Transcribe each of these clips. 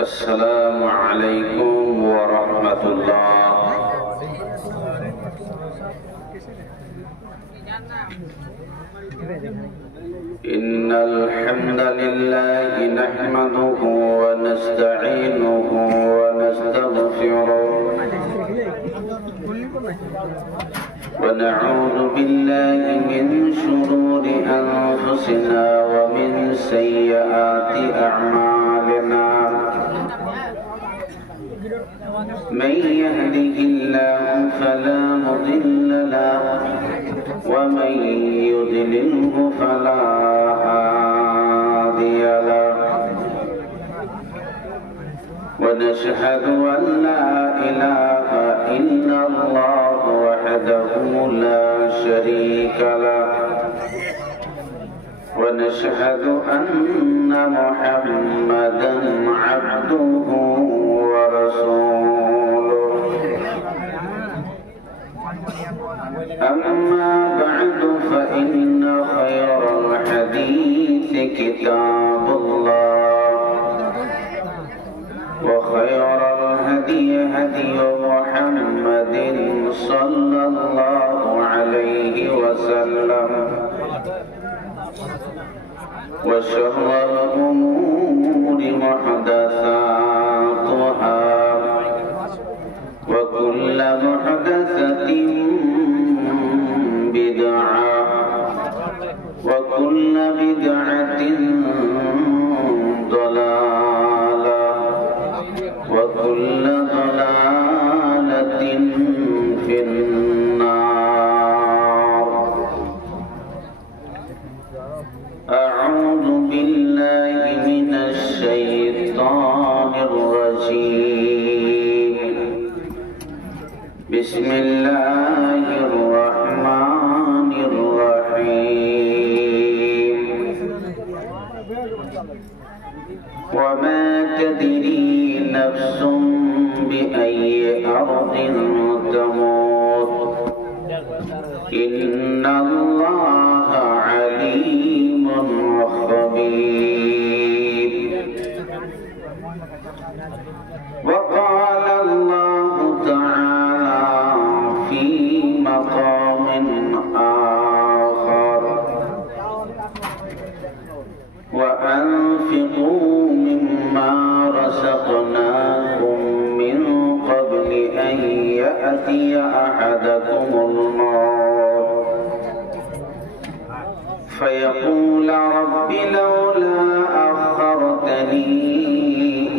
Assalamualaikum warahmatullahi. Innal hamdalillah nahmaduhu wa nasta'inuhu wa nastaghfiruh wa na'udzu billahi min shururi anfusina wa min sayyiati a'malina. Man yahdihillahu fala mudilla lahu ومن يضلله فلا هادي له ونشهد أن لا إله إلا الله وحده لا شريك له ونشهد أن محمدا عبده ورسوله. أما بعد فإن خير الحديث كتاب الله وخير الهدي هدي محمد صلى الله عليه وسلم وشر الأمور محدثاتها وكل محدثة بدعة وكل بدعة ضلالة وكل ضلالة في النار. أعوذ بالله من الشيطان الرجيم. بسم الله الرحمن الرحيم. وما تدري نفس بأي أرض تموت إن الله عليم خبير. وقال الله تعالى في مقام آخر وأنفقوا مما رزقناكم من قبل أن يأتي أحدكم الموت فيقول رب لولا أخرتني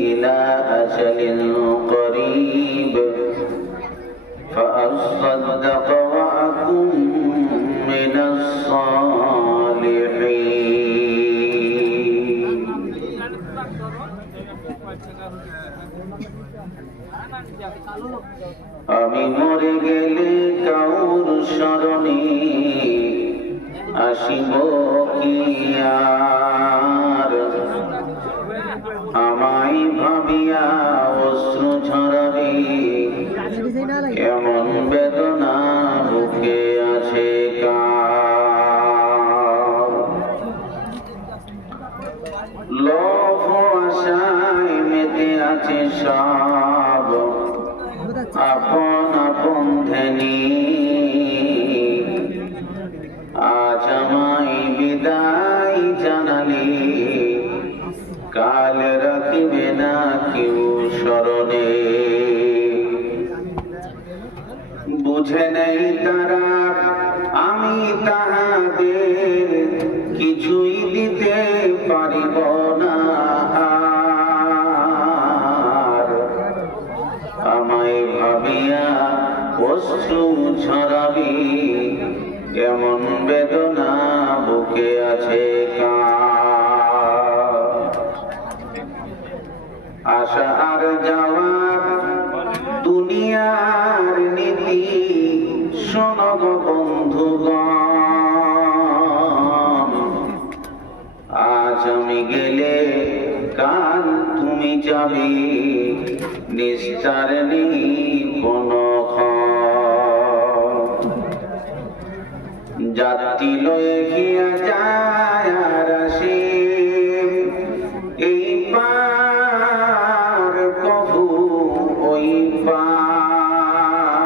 إلى أجل قريب فأصدق وأكن من الصالحين. আমি মরে গেলে কাউর শরণে আসিব কি আর, আমায় ভাবিয়া অশ্রু ঝরাবে এমন বেদনা বুকে আছে কার। লোভ আশায় মেতে আছে সব আপন আপন ধ্যানী, আজ আমায় বিদায় জানালে কাল রাখিবে না কেউ স্মরণে। বুঝে নেই তারা আমি তাহাদের কিছুই দিতে পারিব না, আমায় ভাবিয়া অশ্রু ঝরাবে এমন বেদনা বুকে আছে কার। আশা আর যাওয়া দুনিয়ার নীতি শোনো গো বন্ধুগণ, আজ আমি গেলে কাল তুমি যাবে নিস্তার নেই কোনো যাত্রী লয়ে গিয়া যায় রাশি এই পার কভু ওই পার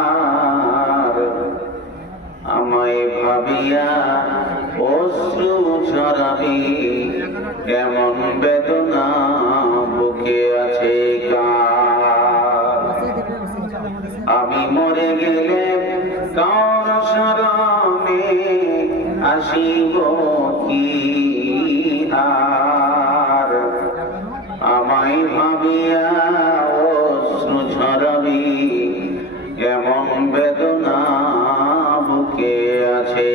আমায় ভাবিয়া অশ্রু ঝরাবি এমন বেদনা বুকে আছে কার আমি মরে গেলে কার শরণে আসিব কি আর আমায় ভাবিয়া অশ্রু ঝরাবি এমন বেদনা বুকে আছে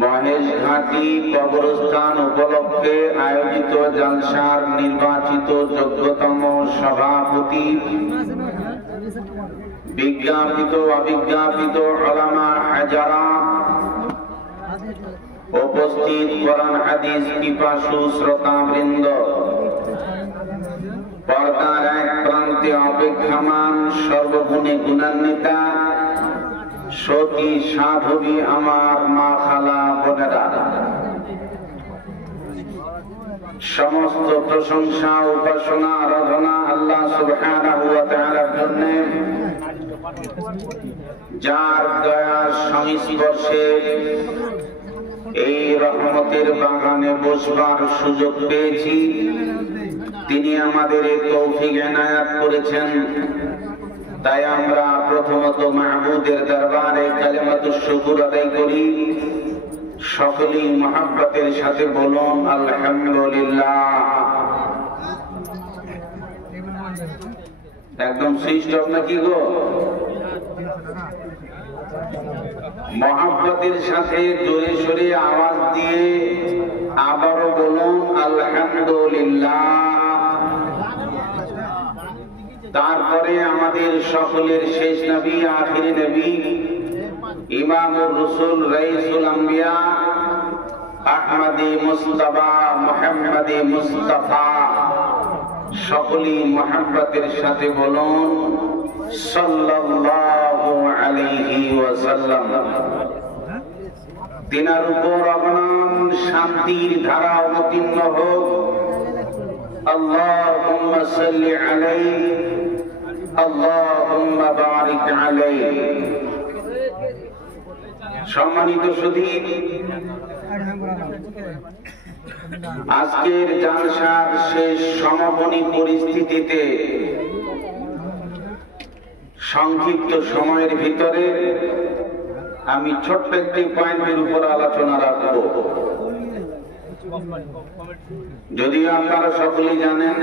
মহেশঘাটি কবরস্থান উপলক্ষে আয়োজিত জলসার নির্বাচিত যোগ্যতম সভাপতি বিজ্ঞাপিত অবিজ্ঞাপিত উলামা হাজারা উপস্থিত কোরআন হাদিস পিপাসু শ্রোতাবৃন্দ পর্দার এক প্রান্তে অপেক্ষামান সর্বগুণে গুণান্বিতা সতী সাধবী আমার মা খালা বোনেরা, সমস্ত প্রশংসা উপাসনা আরাধনা আল্লাহ সুবহানাহু ওয়া তাআলার জন্য, যার দয়ার সংস্পর্শে এই রহমতের বাগানে বসবার সুযোগ পেয়েছি। তিনি আমাদের এই তৌফিক এনায়াত করেছেন। তাই আমরা প্রথমত মাহবুদের দরবারে কালিমাতুশ শুকর আদায় করি। সকলেই মহব্বতের সাথে বলুন আলহামদুলিল্লাহ। একদম সুইচ অফ নাকি গো? মহব্বতের সাথে জোরে সোরে আওয়াজ দিয়ে আবারও বলুন আলহামদুলিল্লাহ। তারপরে আমাদের সকলের শেষ নবী, আখির নবী, ইমামুর রাসূল, রাইসুল আম্বিয়া, আহমদী মুস্তাফা, মুহাম্মদী মুস্তাফা, সকলেই মুহাব্বতের সাথে বলুন সাল্লাল্লাহু আলাইহি ওয়াসাল্লাম। তিনার উপর অগণন শান্তির ধারা অবতীর্ণ হোক। আল্লাহুম্মা সাল্লি আলাইহি, আল্লাহুম্মা বারিক আলাইহি। সম্মানিত সুধী, আজকের জালসার শেষ সমাপনী পরিস্থিতিতে সংক্ষিপ্ত সময়ের ভিতরে আমি ছোট্ট একটি পয়েন্টের উপর আলোচনা রাখব। যদিও আপনারা সকলেই জানেন,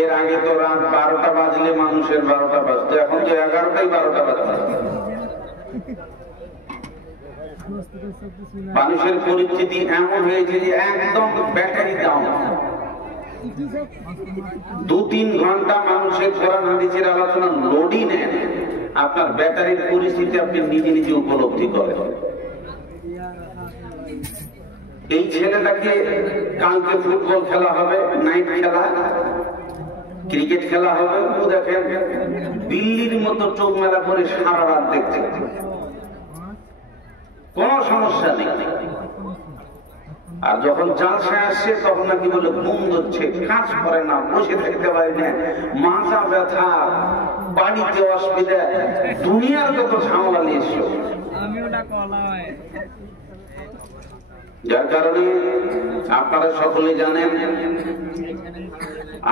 এর আগে তো রাত 12টা বাজলে মানুষের 12টা বাজতো, এখন তো 11টাই 12টা বাজছে। মানুষের পরিস্থিতি এমন হয়েছে যে একদম ব্যাটারি ডাউন। 2-3 ঘন্টা মানুষের কোরআন হাদিসের আলোচনা লোডই নেন, আপনার ব্যাটারির পরিস্থিতি আপনি নিজে নিজে উপলব্ধি করেন। এই ছেলেটাকে কালকে ফুটবল খেলা হবে, নাইট খেলা, ক্রিকেট খেলা হবে, ও দেখেন বিল্লির মতো চোখ মেলা করে সারা রাত দেখছে, কোন সমস্যা নেই। আর যখন জালসায় আসছে তখন নাকি বলে ঘুম ধরছে, কাজ করে না, বসে থাকতে পারে না, মাথা ব্যথা, বাড়িতে অসুবিধা, দুনিয়ার কত ঝামেলা নিয়ে এসছো। যার কারণে আপনারা সকলে জানেন,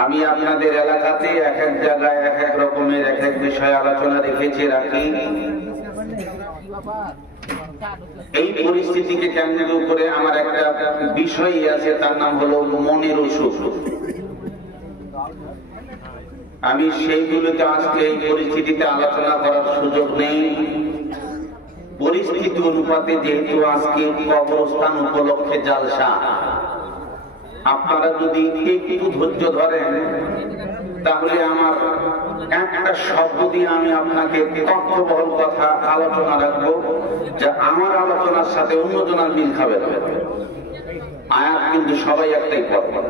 আমি আপনাদের এলাকাতে এক এক জায়গায় এক এক রকমের এক এক বিষয়ে আলোচনা রেখেছি, রাখি। এই পরিস্থিতিকে কেন্দ্র করে আমার একটা বিষয় আছে, তার নাম হলো মনের অসুখ। আমি সেইগুলোকে আজকে এই পরিস্থিতিতে আলোচনা করার সুযোগ নেই। পরিস্থিতি অনুপাতে যেহেতু আজকে কবরস্থান উপলক্ষে জালসা, আপনারা যদি একটু ধৈর্য ধরেন তাহলে আমার একটা শব্দ দিয়ে আমি আপনাকে তথ্যবহুল কথা আলোচনা রাখবো, যে আমার আলোচনার সাথে অন্যজনের মিল খাবে না। আয়াত কিন্তু সবাই একটাই পড়বে,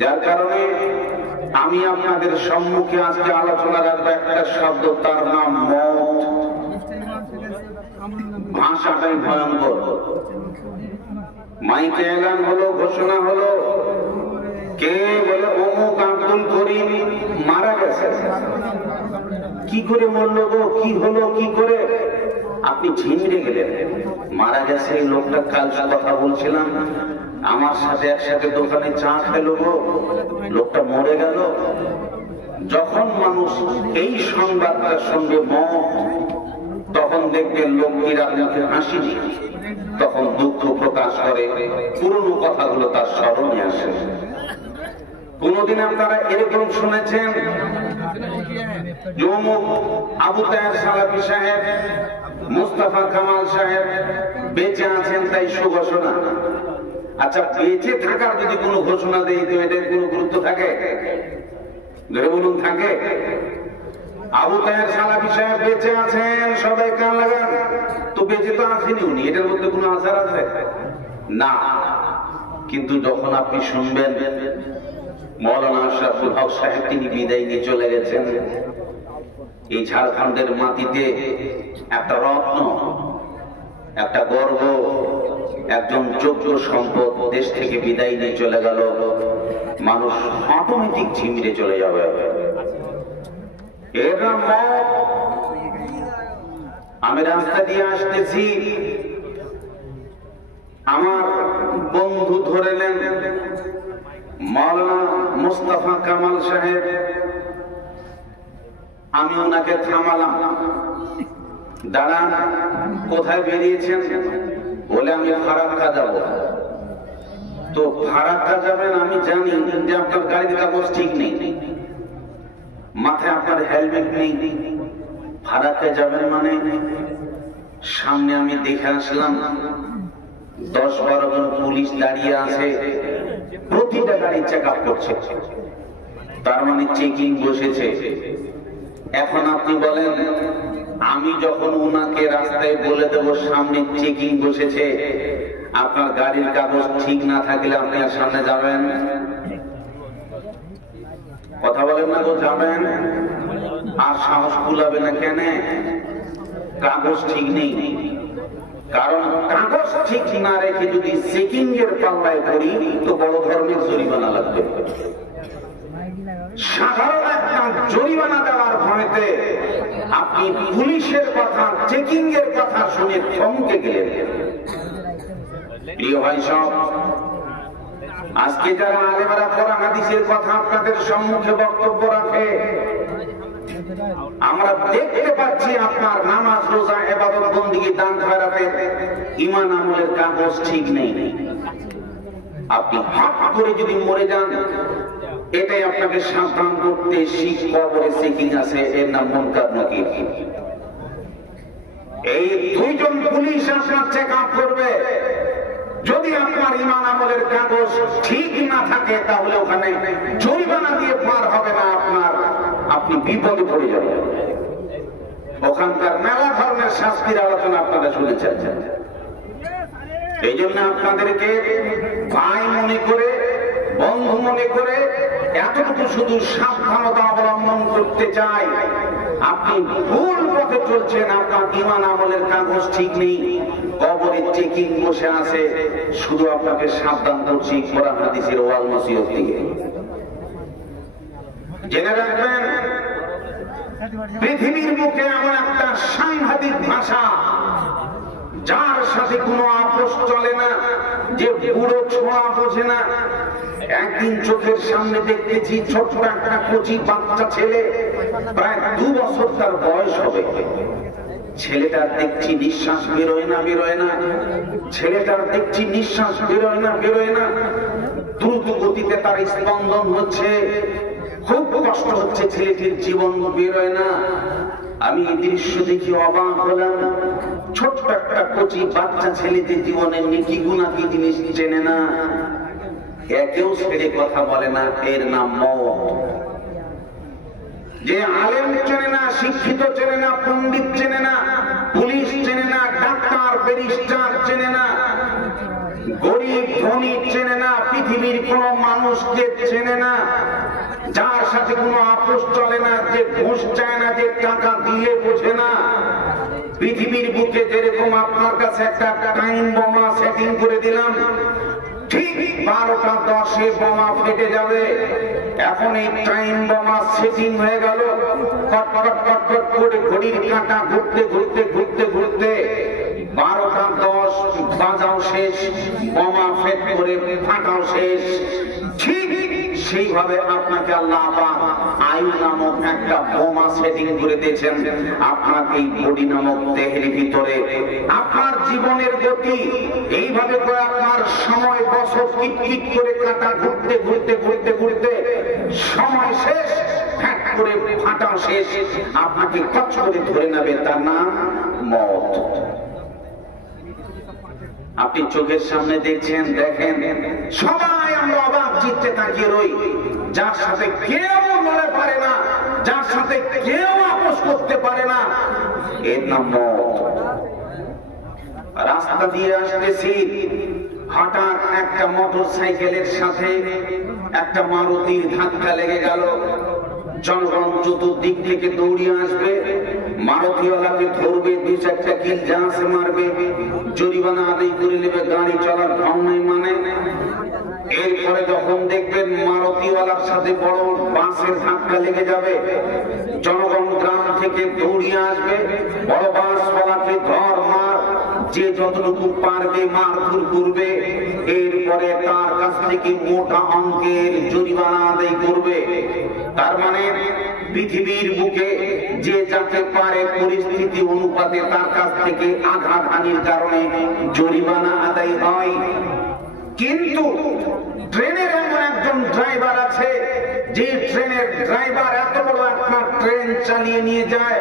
যার কারণে আমি আপনাদের সম্মুখে আজকে আলোচনা রাখবো একটা শব্দ, তার নাম মত। ভাষাটাই ভয়ঙ্কর। মাইকে এলান হলো, ঘোষণা হলো, কে বলে অমুক আব্দুল করিম মারা গেছে। কি করে মরলো গো, কি হলো, কি করে? আপনি ঝিমড়ে গেলেন। মারা গেছে এই লোকটা, কাল কথা বলছিলাম, আমার সাথে একসাথে দোকানে চা খেলো গো, লোকটা মরে গেল। যখন মানুষ এই সংবাদটার সঙ্গে মত, তখন দেখবেন লোকটির মুখে হাসি, তখন দুঃখ প্রকাশ করে, পুরনো কথাগুলো তার স্মরণে আসে। কোনদিন আপনারা এরকম শুনেছেন আবু তাহের সালাফি সাহেব, মুস্তাফা কামাল সাহেব বেঁচে আছেন তাই সুঘোষণা? আচ্ছা, বেঁচে থাকার যদি কোনো ঘোষণা দেয় তো এটার কোনো গুরুত্ব থাকে? ধরে বলুন, থাকে? আবু তাহের সালাফি সাহেব বেঁচে আছেন, সবাই কান লাগান, তো বেঁচে তো আসেনি উনি, এটার মধ্যে কোনো আসার আছে না। কিন্তু যখন আপনি শুনবেন মৌলানা আশরাফুল হক সাহেব তিনি বিদায় নিয়ে চলে গেছেন, এই ঝাড়খণ্ডের মাটিতে একটা রত্ন, একটা গর্ব, একজন যোগ্য সম্পদ দেশ থেকে বিদায় নিয়ে চলে গেল, মানুষ অটোমেটিক ঝিমিয়ে চলে যাবে। এরা মত। আমি রাস্তা দিয়ে আসতেছি, আমার বন্ধু ধরেলেন মাওলানা মুস্তাফা কামাল সাহেব, আমি ওনাকে থামালাম, দাঁড়ান, কোথায় বেরিয়েছেন? বলে আমি ফারাক্কা যাব। তো ফারাক্কা যাবেন, আমি জানি যে আপনার গাড়ির কাগজ ঠিক নেই, মাথায় আপনার হেলমেট নেই, ফারাক্কা যাবেন মানে? সামনে আমি দেখে আসলাম 10-12 জন পুলিশ দাঁড়িয়ে আছে, প্রতিটা গাড়ি চেক আপ করছে, তার মানে চেকিং বসেছে। এখন আপনি বলেন, আমি যখন উনাকে রাস্তায় বলে দেব সামনে চেকিং বসেছে, আপনার গাড়ির কাগজ ঠিক না থাকলে আপনি আর সামনে যাবেন? কথা বলেন না তো, যাবেন? আর সাহস কুলাবে না কেন? কাগজ ঠিক নেই। কারণ কাগজ ঠিক না রেখে যদি চেকিং এর পাল্লায় পড়ি তো বড় ধরনের জরিমানা লাগবে। সাধারণ একটা জরিমানা দেওয়ার ভয়তে আপনি পুলিশের কথা, চেকিং এর কথা শুনে থমকে গেলেন। প্রিয় ভাই সব, আজকে যারা আলেমেরা কোরআন হাদিসের কথা আপনাদের সম্মুখে বক্তব্য রাখে, আমরা দেখতে পাচ্ছি আপনার নামাজ, রোজা, ইবাদত, বন্দেগী, দান খয়রাতের ঈমান আমলের কাগজ ঠিক নেই। আপনি হক করে যদি মরে যান, এটাই আপনাকে সাবধান করতে শিখ, কবরে চেকিং আছে, এর নাম মুনকার নাকির। এই 2 জন পুলিশ আপনার চেক আপ করবে। যদি আপনার ঈমান আমলের কাগজ ঠিক না থাকে তাহলে ওখানে জরিমানা দিয়ে পার হবে না আপনার, আপনি বিপদে পড়ে যাবেন। ওখানকার মেলা ধরনের শাস্তির আলোচনা আপনারা শুনেছেন। এই জন্য আপনাদেরকে ভাই মনে করে, বন্ধু মনে করে এতটুকু শুধু সাবধানতা অবলম্বন করতে চাই, আপনি ভুল পথে চলছেন, আপনার ঈমান আমলের কাগজ ঠিক নেই, কবরে চেকিং বসে আছে, শুধু আপনাকে সাবধান করছি কোরআন হাদিসের ওয়াল নসিহত থেকে। জেনে রাখবেন, পৃথিবীর মুখে এমন একটা সাংঘাতিক ভাষা যার সাথে কোনো আপোষ চলে না, যে পুরো ছোঁয়া বোঝে না। একদিন চোখের সামনে দেখতেছি ছোট্ট একটা কচি বাচ্চা ছেলে, প্রায় 2 বছর তার বয়স হবে। ছেলেটার দেখছি নিঃশ্বাস বেরোয় না, ছেলেটার দেখছি নিঃশ্বাস বেরোয় না, দ্রুত গতিতে তার স্পন্দন হচ্ছে, খুব কষ্ট হচ্ছে, ছেলেটির জীবন বেরোয় না। আমি এই দৃশ্য দেখি অবাক হলাম। ছোট্ট একটা কচি বাচ্চা ছেলে যে জীবনের নীতি গুণা কি জিনিস চেনে না, একেও ছেড়ে কথা বলে না, এর নাম মওত। যে আলেম চেনে না, শিক্ষিত চেনে না, পণ্ডিত চেনে না, পুলিশ চেনে না, ডাক্তার ব্যারিস্টার চেনে না, গরিব ধনী চেনে না, পৃথিবীর কোন মানুষকে চেনে না, যার সাথে কোনো আপোষ চলে না, যে ঘুষ চায় না, যে টাকা দিলে বোঝে না। পৃথিবীর বুকে যেরকম আপনার কাছে একটা টাইম বোমা সেটিং করে দিলাম, ঠিক 12টা 10-এ বোমা ফেটে যাবে। এখন এই টাইম বোমা সেটিং হয়ে গেল, কট কট কট কট করে ঘড়ির কাঁটা ঘুরতে ঘুরতে ঘুরতে ঘুরতে 12টা 10 বাজাও শেষ, বোমা ফেট করে ফাটাও শেষ। ঠিক সেইভাবে আপনাকে আল্লাহ পাক আয়ু নামক একটা বোমা সেটিং করে দিয়েছেন আপনার এই বডি নামক দেহের ভিতরে। আপনার জীবনের গতি এইভাবে করে আপনার সময় বছর কিট কিট করে কাটা ঘুরতে ঘুরতে ঘুরতে ঘুরতে সময় শেষ, ফ্যাট করে ফাটাও শেষ, আপনাকে কচ করে ধরে নেবে, তার নাম মওত। আপনি চোখের সামনে দেখছেন, দেখেন সবাই আমরা অবাক চিত্তে তাকিয়ে রই, যার সাথে কেউ লড়ে পারে না, যার সাথে কেউ আপোষ করতে পারে না, এর নাম মওত। রাস্তা দিয়ে আসতেছি, হঠাৎ একটা মোটর সাইকেলের সাথে একটা মারুতির ধাক্কা লেগে গেল। জনগণ চতুর্দিক থেকে দৌড়িয়ে আসবে, মারুতিওয়ালাকে ধরবে, 2-4টা কিল জাহাজে মারবে, জরিমানা আদায় করে নেবে, গাড়ি চলার ঢং নেই মানে। এরপরে যখন দেখবেন মারুতিওয়ালার সাথে বড় বাসের ধাক্কা লেগে যাবে, জনগণ গ্রাম থেকে দৌড়িয়ে আসবে, বড় বাসওয়ালাকে ধর মার, যে যতটুকু পারবে মারধর করবে। এরপরে তার কাছ থেকে মোটা অঙ্কের জরিমানা আদায় করবে। তার মানে পৃথিবীর বুকে যে যাকে পারে পরিস্থিতি অনুপাতে তার কাছ থেকে আঘাতহানির কারণে জরিমানা আদায় হয়। কিন্তু ট্রেনের এমন একজন ড্রাইভার আছে, যে ট্রেনের ড্রাইভার এত বড় আপনার ট্রেন চালিয়ে নিয়ে যায়,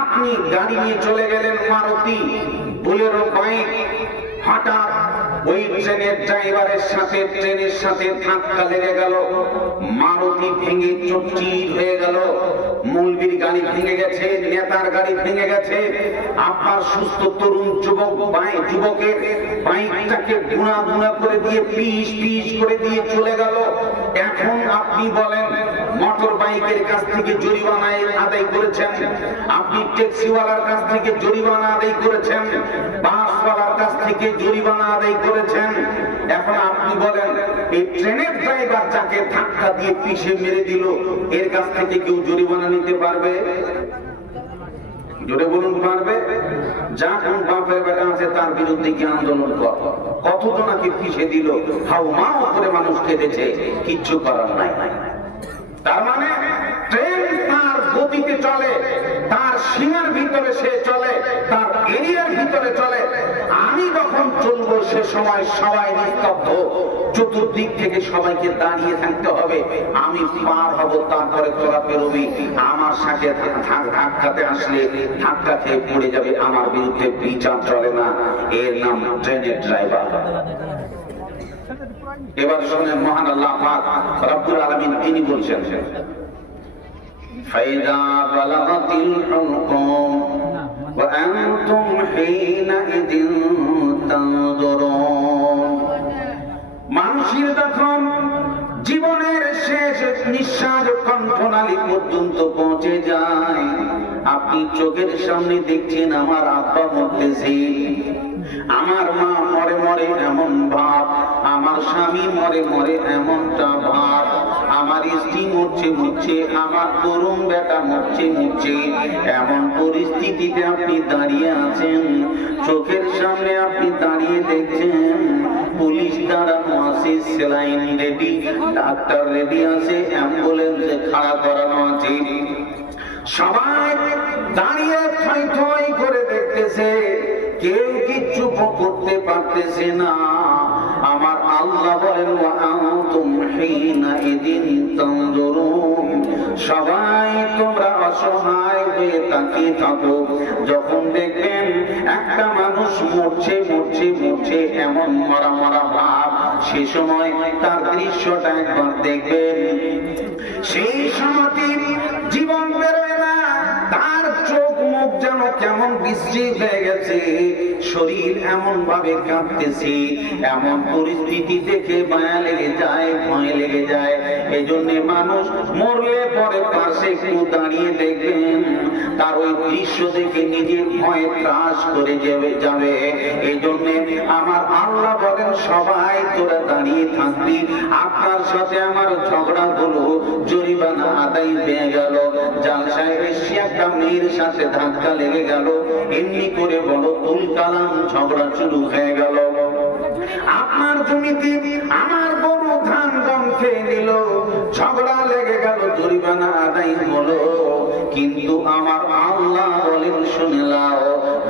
আপনি গাড়ি নিয়ে চলে গেলেন মারুতি, বোলেরো বাইক, হঠাৎ ওই ট্রেনের ড্রাইভারের সাথে ট্রেনের সাথে ধাক্কা লেগে গেল, মারুতি ভেঙে চটচির হয়ে গেল, মৌলবীর গাড়ি ভেঙে গেছে, নেতার গাড়ি ভেঙে গেছে, আপনার সুস্থ তরুণ যুবকের বাইকটাকে গুণা গুণা করে দিয়ে পিস পিস করে দিয়ে চলে গেল। এখন আপনি বলেন, মোটর বাইকের কাছ থেকে জরিমানা আদায় করেছেন, আপনি ট্যাক্সিওয়ালার কাছ থেকে জরিমানা আদায় করেছেন, বাসওয়ালার কাছ থেকে জরিমানা আদায় করেছেন। এখন আপনি বলেন, এই ট্রেনের ড্রাইভার যাকে ধাক্কা দিয়ে পিষে মেরে দিল, এর কাছ থেকে কেউ জরিমানা নিতে পারবে? জোরে বলুন, পারবে? যা কোন বাপের বেটা আছে তার বিরুদ্ধে কি আন্দোলন কর, কতজনাকে পিষে দিল, হাউ মাউ করে মানুষ কেঁদেছে, কিচ্ছু করার নাই। তার মানে ট্রেন তার গতিতে চলে, তার সীমার ভিতরে সে চলে, তার এরিয়ার ভিতরে চলে। আমি যখন চলবো সে সময় সবাই নিস্তব্ধ, চতুর্দিক থেকে সবাইকে দাঁড়িয়ে থাকতে হবে, আমি পার হব, তারপরে তোরা বেরোবি। আমার সাথে ধাক্কাতে আসলে ধাক্কা খেয়ে পড়ে যাবে, আমার বিরুদ্ধে বিচার চলে না, এর নাম ট্রেনের ড্রাইভার। এবার শুনেন, মহান আল্লাহ পাক রব্বুল আলামিন তিনি বলছেন, ফাইদা বালাগাতিল হুলকুম ওয়া আনতুম হিনাইদিন তানজুরুন। মানুষের যখন জীবনের শেষ নিঃশ্বাস কণ্ঠনালী পর্যন্ত পৌঁছে যায়, আপনি চোখের সামনে দেখছেন আমার আব্বা মরতেছে, আমার মা মরে মরে এমন ভাব, আমার স্বামী মরে মরে এমনটা ভাব, আমার স্ত্রী মরছে মরছে, আমার তরুণ বেটা মরছে মরছে, এমন পরিস্থিতিতে আপনি দাঁড়িয়ে আছেন। চোখের সামনে আপনি দাঁড়িয়ে দেখছেন পুলিশ দাঁড়ানো আছে, সেলাইন রেডি, ডাক্তার রেডি আছে, অ্যাম্বুলেন্সে খাড়া করানো আছে, সবাই দাঁড়িয়ে থই থই করে দেখতেছে, কেউ কিচ্ছু করতে পারতেছে না। আমার আল্লাহ বলেন ওয়া আনতুম হিনাইদিন তানজুরুন, সবাই তোমরা অসহায় হয়ে তাকিয়ে থাকো যখন দেখবেন একটা মানুষ মরছে মরছে মরছে এমন মরা মরা ভাব, সে সময় তার দৃশ্যটা একবার দেখবেন। সেই সময়টি জীবন বেরোয় না, তার চোখ মুখ যেন কেমন বিশ্রী হয়ে গেছে, শরীর এমন ভাবে কাঁপতেছে, এমন পরিস্থিতি দেখে মায়া লেগে যায়, ভয় লেগে যায়। এই জন্য মানুষ মরলে পরে পাশে একটু দাঁড়িয়ে দেখবেন, তার ওই দৃশ্য দেখে নিজের ভয়ে ত্রাস করে যাবে। এই জন্য আমার আল্লাহ বলেন সবাই তোরা দাঁড়িয়ে থাকবি, আপনার সাথে আমার ঝগড়া হলো, জরিমানা আদায় হয়ে গেল, জালসায় এসে একটা মেয়ের সাথে ধাক্কা লেগে গেল, এমনি করে বলো তুল কালাম ঝগড়া শুরু হয়ে গেল। আপনার জমিতে আমার গরু ধান গম খেয়ে নিল, ঝগড়া লেগে গেল, জরিমানা আদায় হলো। কিন্তু আমার আল্লাহ বলেন শুনে নাও,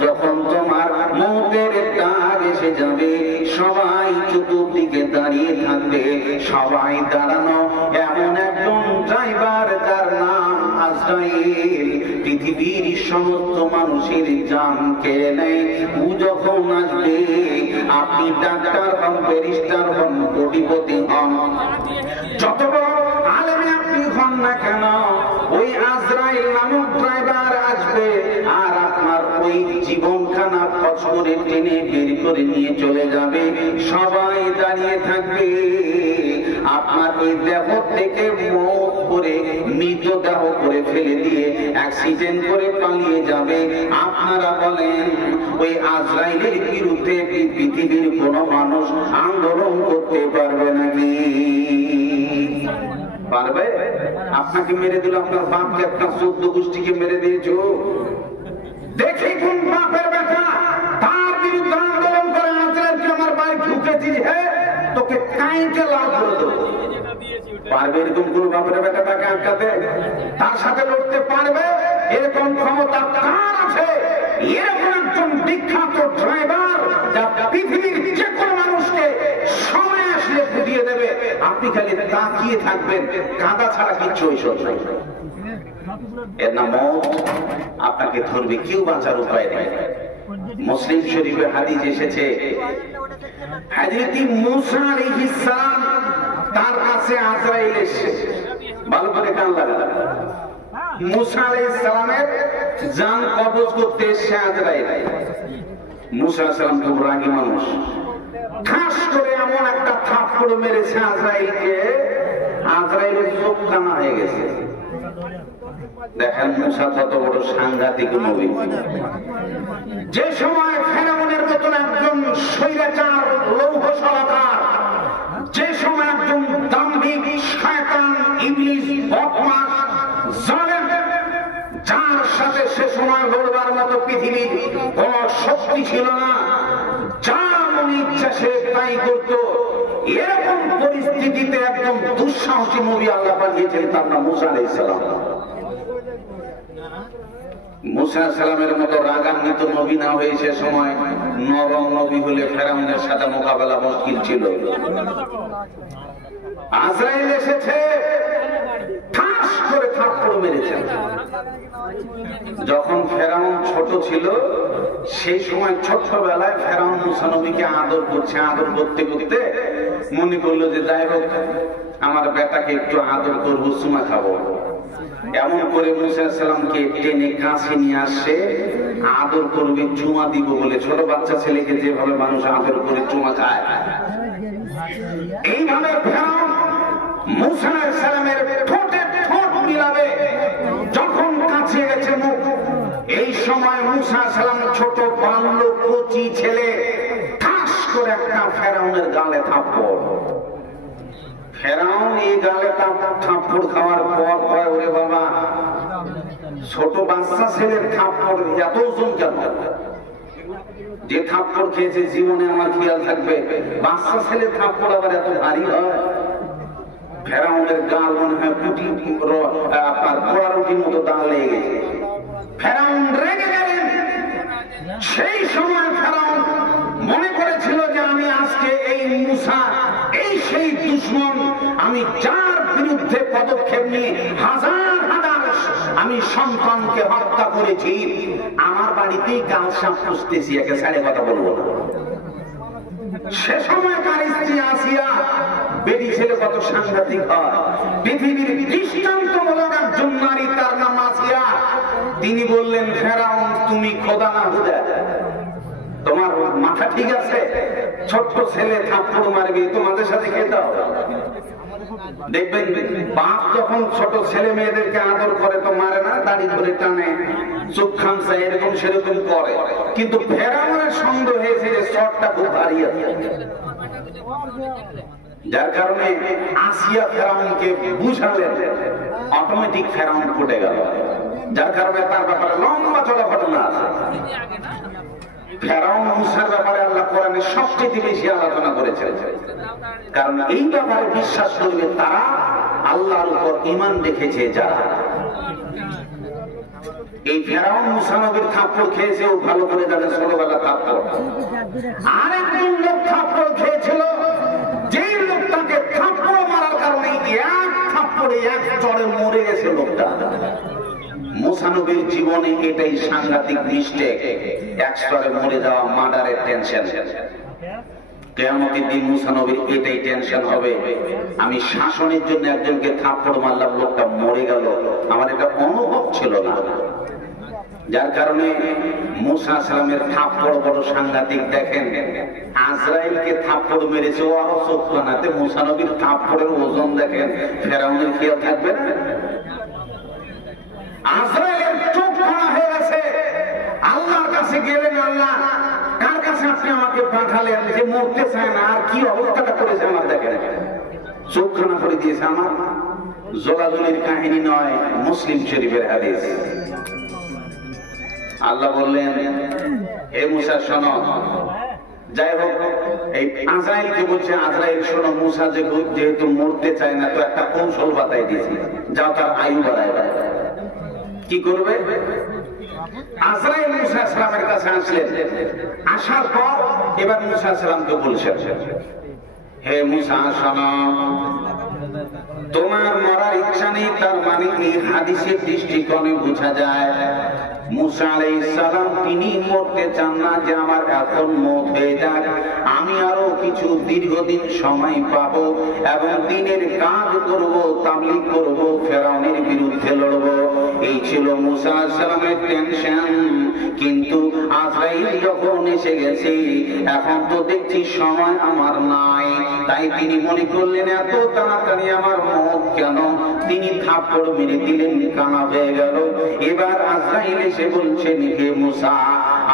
যখন তোমার মৌতের ডাক এসে যাবে সবাই চতুর্দিকে দাঁড়িয়ে থাকবে, সবাই দাঁড়ানো এমন একজন ড্রাইভার যার নাম আজরাইল, পৃথিবীর সমস্ত মানুষের জান কেড়ে নেয়। ও যখন আসবে, আপনি ডাক্তার হন, ব্যারিস্টার হন, কোটিপতি হন, যত বড় আলেমে আপনি হন না কেন, ওই আজরাইল নামক ড্রাইভার আসবে আর আপনার ওই জীবনখানা ফস করে টেনে বের করে নিয়ে চলে যাবে, সবাই দাঁড়িয়ে থাকবে। আপনার এই দেহ থেকে মত করে মৃতদেহ করে ফেলে দিয়ে অ্যাক্সিডেন্ট করে পালিয়ে যাবে। আপনারা বলেন ওই আজরাইলের বিরুদ্ধে পৃথিবীর কোন মানুষ আন্দোলন করতে পারবে নাকি? পারবে? আপনাকে মেরে দিল, আপনার বাপকে একটা 14 গোষ্ঠীকে মেরে দিয়েছো, দেখি কোন বাপের বেটা তার বিরুদ্ধে আন্দোলন করে আজরাইলকে আমার বাড়ি ঢুকেছিস, হ্যাঁ তোকে কাইতে লাভ করে দেবো। পারবে এরকম কোন বাপের বেটা তাকে আটকাতে? তার সাথে লড়তে পারবে? এরকম ক্ষমতা কার আছে? এরকম একজন বিখ্যাত ড্রাইভার যা পৃথিবীর যে কোনো মানুষকে সময় আসলে ফুটিয়ে দেবে, আপনি খালি তাকিয়ে থাকবেন, কাঁদা ছাড়া কিচ্ছু ঐসব নাই। এর নাম মওত, আপনাকে ধরবে, কেউ বাঁচার উপায় নেই। মুসলিম শরীফে হাদিস এসেছে, হযরত মুসা আলাইহিস সালাম তার কাছে আজরাইল এসে, ভালো করে কান লাগান, মুসা আলাইহিস সালামের জান কবজ করতে এসে আজরাইল। মুসা আলাইহিস সালাম খুব রাগী মানুষ, ঠাস করে এমন একটা থাপ্পড় মেরেছে আজরাইলকে, আজরাইলের চোখ কানা হয়ে গেছে। দেখেন মুসা কত বড় সাংঘাতিক নবী। যে সময় ফেরাউনের মতন একজন স্বৈরাচার লৌহ সলাকার, যে সময় একজন দাম্ভিক শয়তান ইবলিস বদমাশ জালেম, যার সাথে সে সময় লড়বার মতো পৃথিবীর কোন শক্তি ছিল না, যা মনে ইচ্ছা সে তাই করত, এরকম পরিস্থিতিতে একদম দুঃসাহসী নবী আল্লাহ পাঠিয়েছেন, তার নাম মুসা আলাইহিস সালাম। মুসা সালামের মতো রাগান্বিত নবী না হয়ে সে সময় নরম নবী হলে ফেরাউনের সাথে মোকাবেলা মুশকিল ছিল। আজরাইল এসেছে, ঠাস করে থাপ্পড় মেরেছে। যখন ফেরাউন ছোট ছিল সেই সময় ছোটবেলায় ফেরাউন মুসা নবীকে আদর করছে, আদর করতে করতে মনে করলো যে যাই হোক আমার বেটাকে একটু আদর করবো, চুমা খাবো। এমন করে মুসা সালামকে টেনে কাছে নিয়ে আসছে, আদর করবে, চুমা দিব বলে। ছোট বাচ্চা ছেলেকে যেভাবে মানুষ আদর করে চুমা খায়, এইভাবে ফেরাউন মুসা সালামের ঠোঁটে ঠোঁট মিলাবে। যখন কাছে গেছে মুখ, এই সময় মুসা সালাম ছোট বাল্য কচি ছেলে, ঠাস করে একটা ফেরাউনের গালে থাপ্পড়। ফেরাউন এই গালে থাপ্পড় খাওয়ার পর কয়, ওরে বাবা, ছোট বাচ্চা ছেলের থাপ্পড় এত ওজন কেন? যে থাপ্পড় খেয়েছে জীবনে আমার খেয়াল থাকবে, বাচ্চা ছেলের থাপ্পড় আবার এত ভারী হয়? ফেরাউনের গাল মনে হয় পুটি আপনার পোড়া রুটির মতো দাঁড় লেগে গেছে। ফেরাউন রেগে গেলেন। সেই সময় ফেরাউন মনে করেছিল যে আমি আজকে এই মুসা এই সেই দুশমন, আমি যার বিরুদ্ধে পদক্ষেপ নিয়ে হাজার হাজার আমি সন্তানকে হত্যা করেছি, আমার বাড়িতেই গাল সাপ পুষতেছি, একে সাড়ে কথা বলবো না। সে সময়কার স্ত্রী আসিয়া বেটি ছেলে কত সাংঘাতিক হয়, পৃথিবীর দৃষ্টান্তমূলক একজন নারী, তার নাম আসিয়া। তিনি বললেন, ফেরাউন তুমি খোদা না হুদা, তোমার মাথা ঠিক আছে? ছোট্ট ছেলে থাপ্পড় মারবে, তোমাদের সাথে খেতে হবে। দেখবেন বাপ যখন ছোট ছেলে মেয়েদেরকে আদর করে তো মারে না, দাড়ি ধরে টানে, চোখ খামছে, এরকম সেরকম করে। কিন্তু ফেরাউনের সন্দেহ হয়েছে যে চটটা খুব ভারী আছে, যার কারণে আসিয়া ফেরাউনকে বুঝালেন, অটোমেটিক ফেরাউন ফুটে গেল। যার কারণে তার ব্যাপারে লম্বা চড়া ঘটনা আছে। ফেরাউন মুসার ব্যাপারে আল্লাহ কোরআনে সবচেয়ে বেশি আলোচনা করেছেন, কারণ এই ব্যাপারে বিশ্বাস করবে তারা, আল্লাহর উপর ঈমান রেখেছে যারা। এই ফেরাউন মুসা নবীর থাপ্পড় খেয়েছে, ও ভালো করে জানে ছোটবেলা থাপ্পড়। আরেকজন লোক থাপ্পড় খেয়েছিল, যেই লোকটাকে থাপ্পড় মারার কারণে এক থাপ্পড়ে এক চড়ে মরে গেছে লোকটা। মুসা নবীর জীবনে এটাই সাংঘাতিক মিস্টেক, এক স্তরে মরে যাওয়া, মার্ডারের টেনশন। কিয়ামতের দিন মুসা নবীর এটাই টেনশন হবে, আমি শাসনের জন্য একজনকে থাপ্পড় মারলাম, লোকটা মরে গেল, আমার এটা অনুভব ছিল না। যার কারণে মুসা সালামের থাপ্পড় বড় সাংঘাতিক। দেখেন আজরাইলকে থাপ্পড় মেরেছে, ও আরো চোখ বানাতে, মুসা নবীর থাপ্পড়ের ওজন দেখেন, ফেরাউনের খেয়াল থাকবে না? আজরাইলের চোখ ভাঙা হয়ে গেছে, আল্লাহর কাছে গেলেন, আল্লাহ কার কাছে আপনি আমাকে পাঠালেন যে মরতে চায় না, আর কি অবস্থাটা করেছে আমার দেখেন, চোখ খানা করে দিয়েছে আমার। জলাজলির কাহিনী নয়, মুসলিম শরীফের হাদিস। আল্লাহ বললেন, হে মুসা শোনো। যাই হোক, এই আজরাইলকে বলছে, আজরাইল শোনো, মুসা যেহেতু মরতে চায় না, তো একটা কৌশল বাতাই দিয়েছি, যাও তার আয়ু বাড়ায়। কি করবে? আজরাইল মুসা সালামের কাছে আসলেন, আসার পর এবার মুসা সালামকে বলছেন, হে মুসা শোনো, তোমার মরার ইচ্ছা নেই, তার মানে এই হাদিসের দৃষ্টিকোণে বোঝা যায় মুসা আলাইহিস সালাম তিনি মরতে চান না, যে আমার এখন মওত হয়ে যাক, আমি আরো কিছু দীর্ঘদিন সময় পাবো এবং দিনের কাজ করব, তাবলীগ করব, ফেরাউনের বিরুদ্ধে লড়ব। এই ছিল মুসা আলাইহিস সালামের টেনশন। কিন্তু আজরাইল যখন এসে গেছে, এখন তো দেখছি সময় আমার নাই, তাই তিনি মনে করলেন এত তাড়াতাড়ি আমার মওত কেন? তিনি থাপ্পড় মেরে দিলেন, কানা হয়ে গেল। এবার আজরাইল এসে বলছেন, হে মুসা,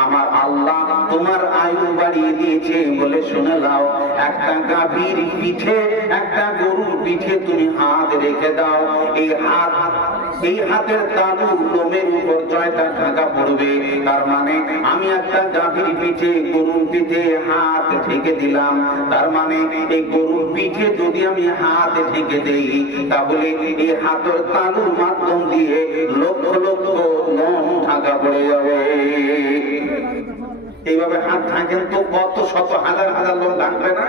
আমার আল্লাহ তোমার আয়ু বাড়িয়ে দিয়েছে বলে শুনে নাও, একটা গাভীর পিঠে, একটা গরুর পিঠে তুমি হাত রেখে দাও, এই হাতের তালু লোমের উপর জয়টা ঢাকা পড়বে। তার মানে আমি একটা গাভীর পিঠে, গরুর পিঠে হাত ঢেকে দিলাম, তার মানে এই গরুর পিঠে যদি আমি হাত ঢেকে দেই, তাহলে এই হাতের তালুর মাধ্যম দিয়ে লক্ষ লক্ষ লোম ঢাকা পড়ে যাবে। এইভাবে হাত থাকেন তো কত শত হাজার হাজার লোক ঢাকবে না?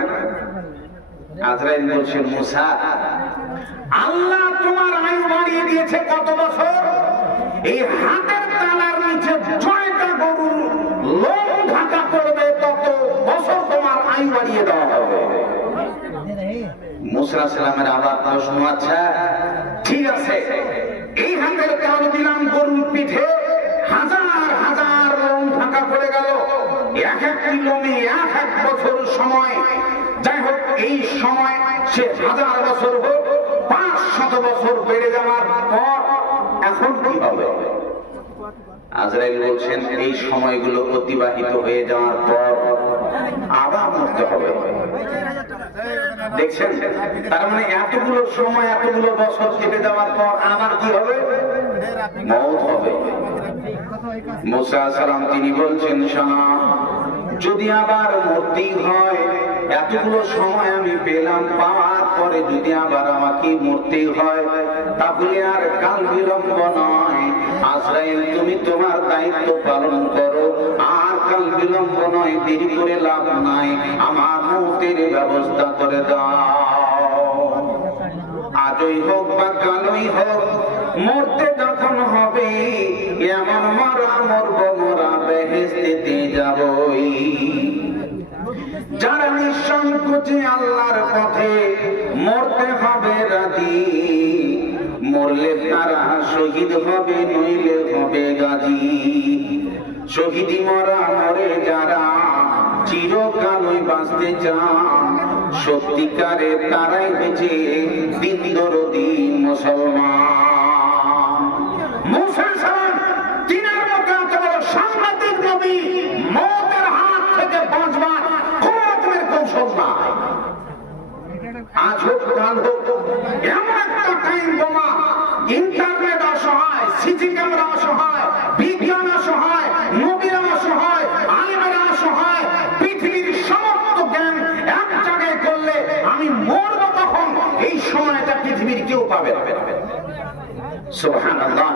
আজরাইল বলছেন, মুসা, আল্লাহ তোমার আয়ু বাড়িয়ে দিয়েছে কত বছর? এই হাতের তালার নিচে জয়টা গরুর লোম ঢাকা পড়বে, তত বছর তোমার আয়ু বাড়িয়ে দেওয়া হবে। মুসা সালামের আবার প্রশ্ন, আচ্ছা ঠিক আছে, এই হাতের তালু দিলাম গরুর পিঠে, হাজার হাজার লোম ঢাকা পড়ে গেল, এক একটি লোমে এক এক বছর সময়। যাই হোক, এই সময় সে 1000 বছর হোক, 500 বছর বেড়ে যাওয়ার পর এখন কি হবে? আজরাইল বলছেন, এই সময়গুলো অতিবাহিত হয়ে যাওয়ার পর আবার মরতে হবে। দেখছেন, তার মানে এতগুলো সময়, এতগুলো বছর কেটে যাওয়ার পর আবার কি হবে? মওত হবে। মুসা সালাম তিনি বলছেন, শোনো, যদি আবার মরতেই হয়, এতগুলো সময় আমি পেলাম, পাওয়ার পরে যদি আবার আমাকে মরতেই হয়, তাহলে আর কাল বিলম্ব নয়। আজরাইল তুমি তোমার দায়িত্ব পালন করো, আর কাল বিলম্ব নয়, দেরি করে লাভ নাই, আমার মওতের ব্যবস্থা করে দাও। আজই হোক বা কালই হোক মরতে যখন হবে এমন মরা মরব মোরা বেহেশতেতে যাবই। যারা নিঃসংকোচে আল্লাহর পথে মরতে হবে রাজি, মরলে তারা শহীদ হবে নইলে হবে গাজী। শহীদি মরা মরে যারা চিরকালই বাঁচতে চান, সত্যিকারে তারাই হয়েছে দিন দরদি মুসলমান। মুসা সালাম তিনার মতো এত বড় সাংঘাতিক নবী, মওতের হাত থেকে বাঁচবার কোন রকমের কৌশল নাই। আজ হোক কাল হোক এমন একটা টাইম বোমা, ইন্টারনেট অসহায়, সিসি ক্যামেরা অসহায়, বিজ্ঞান অসহায়, নবীরা অসহায়, আলিমেরা অসহায়, পৃথিবীর সমস্ত জ্ঞান এক জায়গায় করলে আমি মরব তখন এই সময়টা পৃথিবীর কেউ পাবে না। সুবহানাল্লাহ।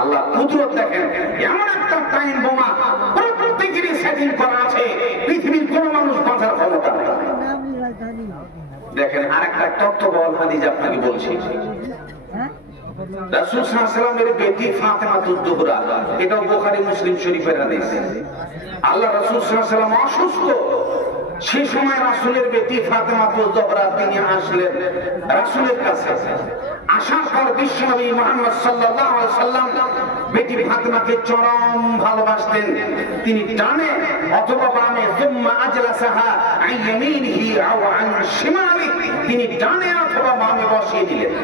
আল্লাহ কুদরত দেখেন, এমন একটা টাইম বোমা প্রত্যেকেরই সেটিং করা আছে, পৃথিবীর কোন মানুষ বাঁচার ক্ষমতা নেই। দেখেন আরেকটা তথ্যবহুল হাদিস আপনাকে বলছি। রাসূল সাল্লাল্লাহু আলাইহি ওয়াসাল্লামের বেটি ফাতেমাতুজ জোহরা, এটা বুখারী মুসলিম শরীফের হাদিস। আল্লাহ রাসূল সাল্লাল্লাহু আলাইহি ওয়াসাল্লাম অসুস্থ, সেই সময় রাসূলের বেটি ফাতেমাতুজ জোহরা তিনি আসলেন রাসূলের কাছে। আসার পর বিশ্বনবী মুহাম্মদ সাল্লাল্লাহু আলাইহি ওয়াসাল্লাম বেটি ফাতেমাকে চরম ভালোবাসতেন। তিনি ডানে অথবা বামে সুম্মা আজলাসাহা আন ইয়ামিনিহি আও আন শিমালিহি, তিনি ডানে অথবা বামে বসিয়ে দিলেন।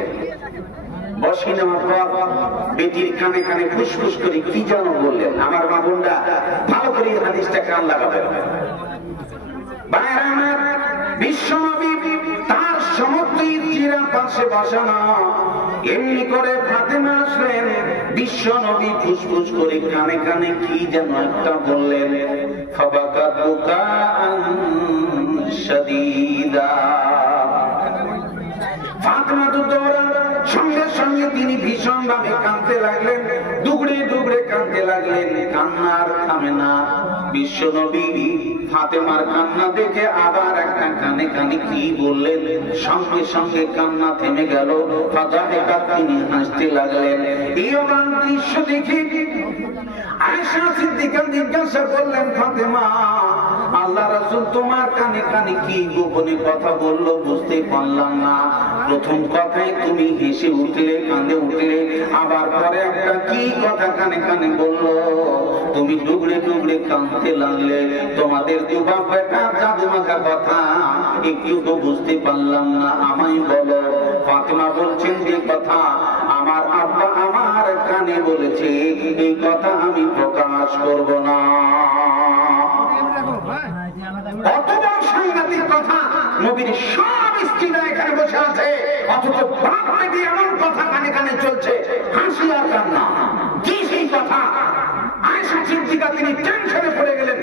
বসিয়ে নেওয়ার পর বেটির কানে কানে ফুসফুস করে কি যেন বললেন। আমার মা বোনরা ভালো করে হাদিসটা কান লাগাবেন। বিশ্বনবী তার সমর্থিত চিরা পাশে বসানো, এমনি করে ফাতেমা আসলেন। বিশ্বনবী ফুসফুস করে কানে কানে কি যেন একটা বললেন। ফাবাকাত বুকাআন শাদীদা, ফাতেমা তো দৌড়ান, সঙ্গে সঙ্গে তিনি ভীষণ ভাবে কাঁদতে লাগলেন, দুগড়ে দুগড়ে কাঁদতে লাগলেন, কান্নার থামে না। বিশ্বনবী ফাতেমার কান্না দেখে আবার একটা কানে কানে কি বললেন, সঙ্গে সঙ্গে কান্না থেমে গেল। ফাদাহিকাত, তিনি হাসতে লাগলেন। এই অবাক দৃশ্য দেখে আয়েশা সিদ্দিকা জিজ্ঞাসা করলেন, ফাতেমা আল্লাহ রাসূল তোমার কানে কানে কি গোপনে কথা বললো বুঝতে পারলাম না। প্রথম কথায় তুমি হেসে উঠলে, কাঁদে উঠলে, আবার পরে একটা কি কথা কানে কানে বললো, তুমি ডুগড়ে ডুগড়ে কাঁদতে লাগলে। তোমাদের দুবা বেটা জাদু মাখা কথা একটু তো বুঝতে পারলাম না, আমায় বলো। ফাতেমা বলছেন, যে কথা আমার আব্বা আমার কানে বলেছে এই কথা আমি প্রকাশ করব না। অথবা সাংঘাতিক কথা, নবীর সব স্ত্রীরা এখানে বসে আছে, অথচ বাপ বেটি এমন কথা কানে কানে চলছে, হাসি আর কান্না। কি সেই কথা? আয়েশা সিদ্দিকা তিনি টেনশনে পড়ে গেলেন,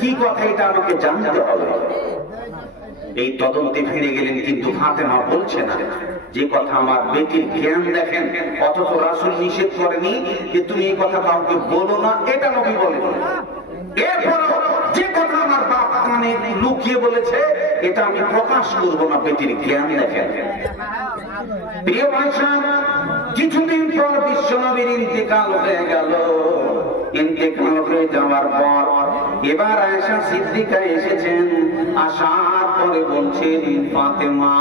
কি কথা এটা আমাকে জানতে হবে। এই তদন্তে ফিরে গেলেন, কিন্তু ফাতেমা বলছে না যে কথা আমার বেটির জ্ঞান দেখেন, অথচ রাসূল নিষেধ করেনি যে তুমি এই কথা কাউকে বলো না, এটা নবী বলেন। এরপরও যে কথা আমার বাপ কানে লুকিয়ে বলেছে এটা আমি প্রকাশ করব না, বেটির জ্ঞান দেখেন। প্রিয় ভাই সাহেব, কিছুদিন পর বিশ্বনবীর ইন্তেকাল হয়ে গেল। ইন্তেকাল হয়ে যাওয়ার পর এবার আয়েশা সিদ্দিকা এসেছেন। আসার পরে বলছেন, ফাতেমা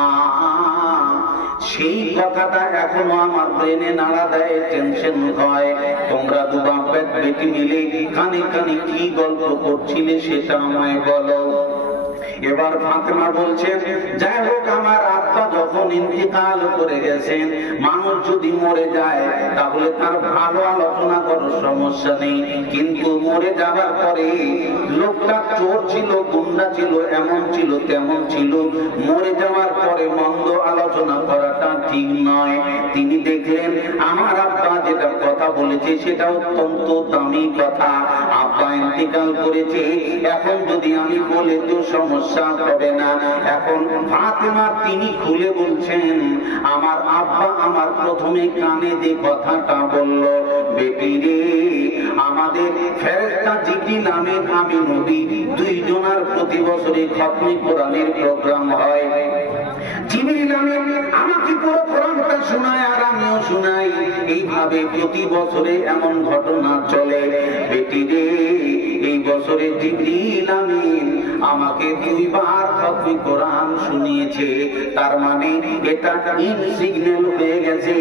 সেই কথাটা এখনো আমার ব্রেনে নাড়া দেয়, টেনশন হয়। তোমরা দু বাপ বেটি মিলে কানে কানে কি গল্প করছিলে সেটা আমায় বলো। এবার ফাতেমা বলছেন, যাই হোক আমার আব্বা যখন ইন্তেকাল করে গেছেন, মানুষ যদি মরে যায় তাহলে তার ভালো আলোচনা করার সমস্যা নেই, কিন্তু মরে যাবার পরে লোকটা চোর ছিল, গুন্ডা ছিল, এমন ছিল তেমন ছিল, মরে যাওয়ার পরে মন্দ আলোচনা করাটা ঠিক নয়। তিনি দেখলেন আমার আব্বা যেটা কথা বলেছে সেটা অত্যন্ত দামি কথা। আব্বা ইন্তেকাল করেছে, এখন যদি আমি বলে তো সমস্যা হবে না। এখন ফাতেমা তিনি খুলে বলছেন, আমার আব্বা আমার প্রথমে কানে যে কথাটা বলল, বেটি রে আমাদের ফেরেশতা জিবরিল নামে আমি নবী দুইজনার প্রতি বছরে খতমে কোরআনের প্রোগ্রাম হয়। জিবরিল আমিন আমাকে পুরো কোরআনটা শোনায় আর আমিও শোনাই। এইভাবে প্রতি বছরে এমন ঘটনা চলে। বেটি রে, এই বছরে জিবরিল আমিন আমাকে 2 বার খতম কোরআন শুনিয়েছে। তার মানে এটা ইন সিগন্যাল হয়ে গেছে,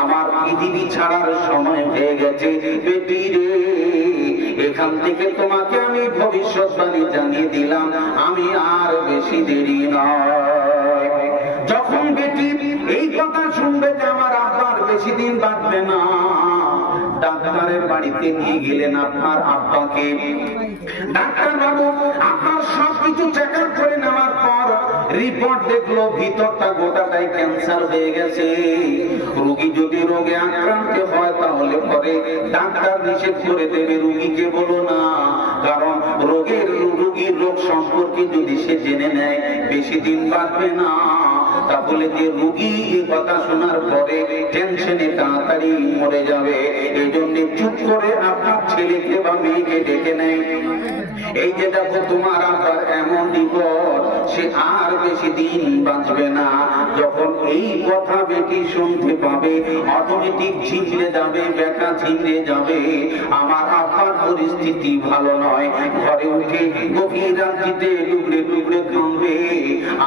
আমার পৃথিবী ছাড়ার সময় হয়ে গেছে। বেটি রে, এখান থেকে তোমাকে আমি ভবিষ্যৎবাণী জানিয়ে দিলাম, আমি আর বেশি দেরি নয়। যখন বেটি এই কথা শুনবে যে আমার আব্বার বেশি দিন বাঁচবে না, ডাক্তারের বাড়িতে নিয়ে গেলেন আপনার আব্বাকে। ডাক্তার বাবু আপনার সবকিছু চেক আপ করে নেওয়ার পর রিপোর্ট দেখলো ভিতরটা গোটাটাই ক্যান্সার হয়ে গেছে। রোগী যদি রোগে আক্রান্ত হয় তাহলে পরে ডাক্তার নিষেধ করে দেবে, রোগীকে বলো না, কারণ রোগীর রোগ সম্পর্কে যদি সে জেনে নেয় বেশি দিন বাঁচবে না। তাহলে যে রোগী এই কথা শোনার পরে টেনশনে তাড়াতাড়ি মরে যাবে। এই জন্য চুপ করে আপনার ছেলেকে বা মেয়েকে ডেকে নেয়, এই যে দেখো তোমার আবার এমন বিপদ, সে আর বেশি দিন বাঁচবে না। যখন এই কথা বেটি শুনতে পাবে অটোমেটিক ঝিমড়ে যাবে, বেকা ঝিমড়ে যাবে, আমার আব্বার পরিস্থিতি ভালো নয়। ঘরে উঠে গভীর রাত্রিতে টুকরে টুকরে কাঁদবে।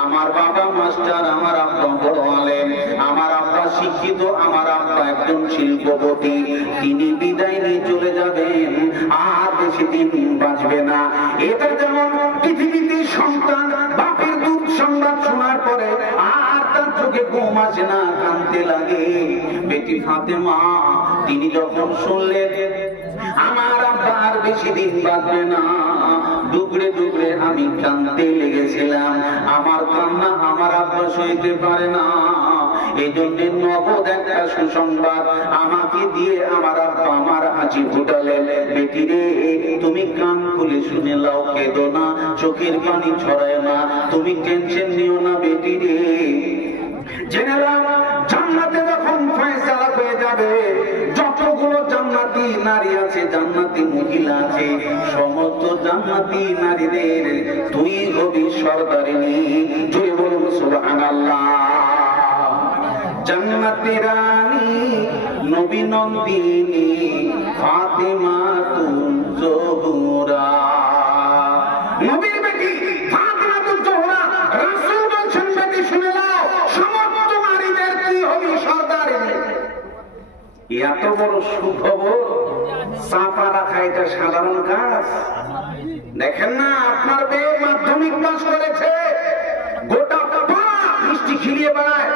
আমার বাবা মাস্টার, আমার আব্বা বড় আলেম, আমার আব্বা শিক্ষিত, আমার আব্বা একজন শিল্পপতি, তিনি বিদায় নিয়ে চলে যাবেন, আর বেশি দিন বাঁচবে না। এটা যেমন পৃথিবীতে সন্তান বাপের দুঃখ সংবাদ শোনার পরে আর তার চোখে ঘুম আসে না, কাঁদতে লাগে। বেটি ফাতেমা তিনি যখন শুনলেন আমার আব্বা আর বেশি দিন বাঁচবে না, ডুবড়ে ডুবড়ে আমি কাঁদতে লেগেছিলাম। আমার কান্না আমার আব্বা সইতে পারে না, এই জন্য নগদ একটা সুসংবাদ আমাকে দিয়ে আমার আব্বা আমার হাসি ফুটালেন। বেটি রে, তুমি কান খুলে শুনে লাও, কেঁদো না, চোখের পানি ছড়ায় না, তুমি টেনশন নিও না। বেটি রে, জেনে নাও জান্নাতে যখন ফয়সালা হয়ে যাবে, যতগুলো জান্নাতি নারী আছে, জান্নাতি মহিলা আছে, সমস্ত জান্নাতি নারীদের তুই হবি সরদারিনী। জোরে বলুন সুবহানাল্লাহ। জান্নাতি রানী নবী নন্দিনী ফাতেমা তুন জোহরা, নবীর বেটি ফাতেমা তুন জোহরা। রাসূল বলছেন বেটি শুনে নাও, সমস্ত নারীদের তুই হবি সরদারিনী। এত বড় সুখবর চাপা রাখা এটা সাধারণ কাজ? দেখেন না, আপনার মেয়ে মাধ্যমিক পাস করেছে, গোটা মিষ্টি খিলিয়ে বেড়ায়,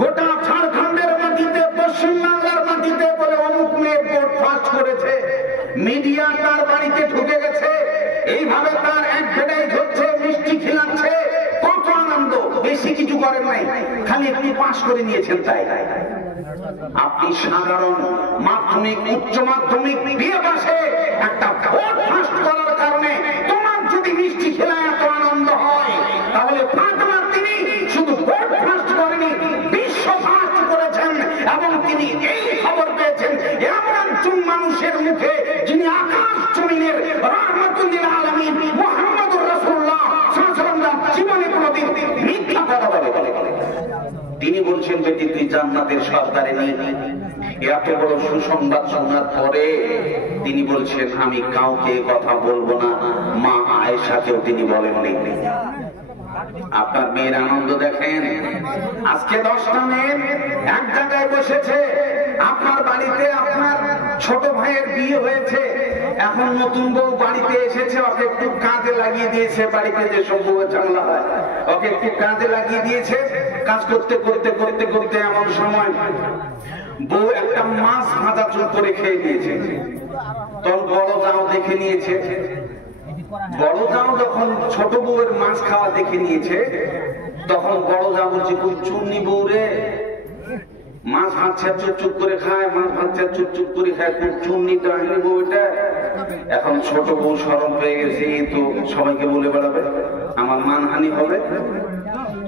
গোটা ঝাড়খণ্ডের মাটিতে, পশ্চিমবাংলার মাটিতে বলে অমুক মেয়ে বোর্ড ফার্স্ট করেছে, মিডিয়া তার বাড়িতে ঢুকে গেছে, এইভাবে তার অ্যাডভার্টাইজ হচ্ছে, মিষ্টি খিলাচ্ছে, কত আনন্দ। বেশি কিছু করেন নাই, খালি একটু পাস করে নিয়েছেন তাই। আপনি সাধারণ মাধ্যমিক, উচ্চ মাধ্যমিক, বিএ পাশে একটা বোর্ড ফার্স্ট করার কারণে তোমার যদি মিষ্টি খেলায় এত আনন্দ হয়, তাহলে ফাতেমা তিনি শুধু বোর্ড ফার্স্ট করেনি, বিশ্ব ফার্স্ট করেছেন। এবং তিনি এই খবর পেয়েছেন এমন একজন মানুষের মুখে যিনি আকাশ জমিনের রাহমাতুল লিল আলামিন মুহাম্মদুর রাসূলুল্লাহ সাল্লাল্লাহু আলাইহি ওয়াসাল্লাম জীবনে কোনোদিন মিথ্যা কথা বলে। তিনি বলছেন বেটি তুই জান্নাতের সরদারিনী। এত বড় সুসংবাদ শোনার পরে তিনি বলছেন আমি কাউকে কথা বলবো না, মা আয়েশাকেও তিনি বলেননি। আপনার মেয়ের আনন্দ দেখেন, আজকে 10টা মেয়ে এক জায়গায় বসেছে, আপনার বাড়িতে আপনার ছোট ভাইয়ের বিয়ে হয়েছে, এখন নতুন বউ বাড়িতে এসেছে, ওকে একটু কাজে লাগিয়ে দিয়েছে, বাড়িতে যে সব বউ ঝামেলা হয় ওকে একটু কাজে লাগিয়ে দিয়েছে। কাজ করতে করতে করতে করতে এমন সময় বউ একটা মাছ ভাজা চুপ করে খেয়ে নিয়েছে, তখন বড় যাও দেখে নিয়েছে। বড় যাও যখন ছোট বউয়ের মাছ খাওয়া দেখে নিয়েছে, তখন বড় যাও বলছে কোন চুন্নি বউ রে, মাছ ভাজছে চুপ করে খায়, মাছ ভাজছে চুপ করে খায়, কোন চুন্নিটা আনলি বউ এটা। এখন ছোট বউ শরম পেয়ে গেছে, তো সবাইকে বলে বেড়াবে, আমার মানহানি হবে।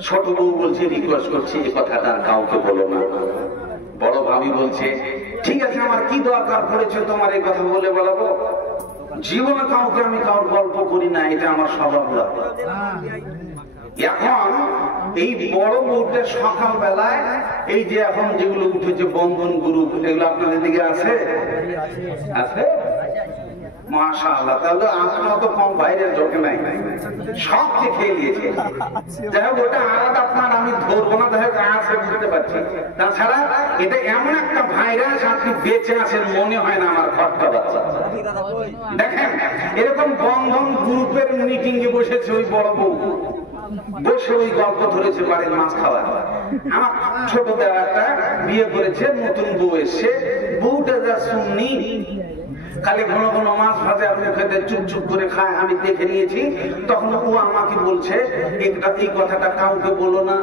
ছোট বউ বলছে রিকোয়েস্ট করছি এই কথাটা কাউকে বলো না। বড় ভাবি বলছে ঠিক আছে, আমার কি দরকার পড়েছে তোমার এই কথা বলে বেড়াবো, জীবনে কাউকে আমি কারোর গল্প করি না, এটা আমার স্বভাব নয়। এখন এই বড় বউটা সকাল বেলায় এই যে এখন যেগুলো উঠেছে বন্ধন গ্রুপ, এগুলো আপনাদের দিকে আছে? আছে মাশাআল্লাহ। তাহলে আপনার তো কম বাইরের ঝোঁকে নাই, সব খেয়ে নিয়েছে। যাই হোক, ওটা আলাদা, আপনার আমি ধরবো না, যাই হোক আছে বুঝতে পারছি। তাছাড়া এটা এমন একটা ভাইরাস, আপনি বেঁচে আছেন মনে হয় না আমার খটকা বাচ্চা। দেখেন, এরকম বন্ধন গ্রুপের মিটিং এ বসেছে ওই বড় বউ, বসে ওই গল্প ধরেছে বাড়ির মাছ খাওয়া। আমার ছোট দেওয়াটা বিয়ে করেছে, নতুন বউ এসছে, বউটা যা শুননি খালি ঘন ঘন মাছ ভাজে আপনি খেতে চুপ চুপ করে খায়, আমি দেখে নিয়েছি। তখন ও আমাকে বলছে এই কথাটা কাউকে বলো না,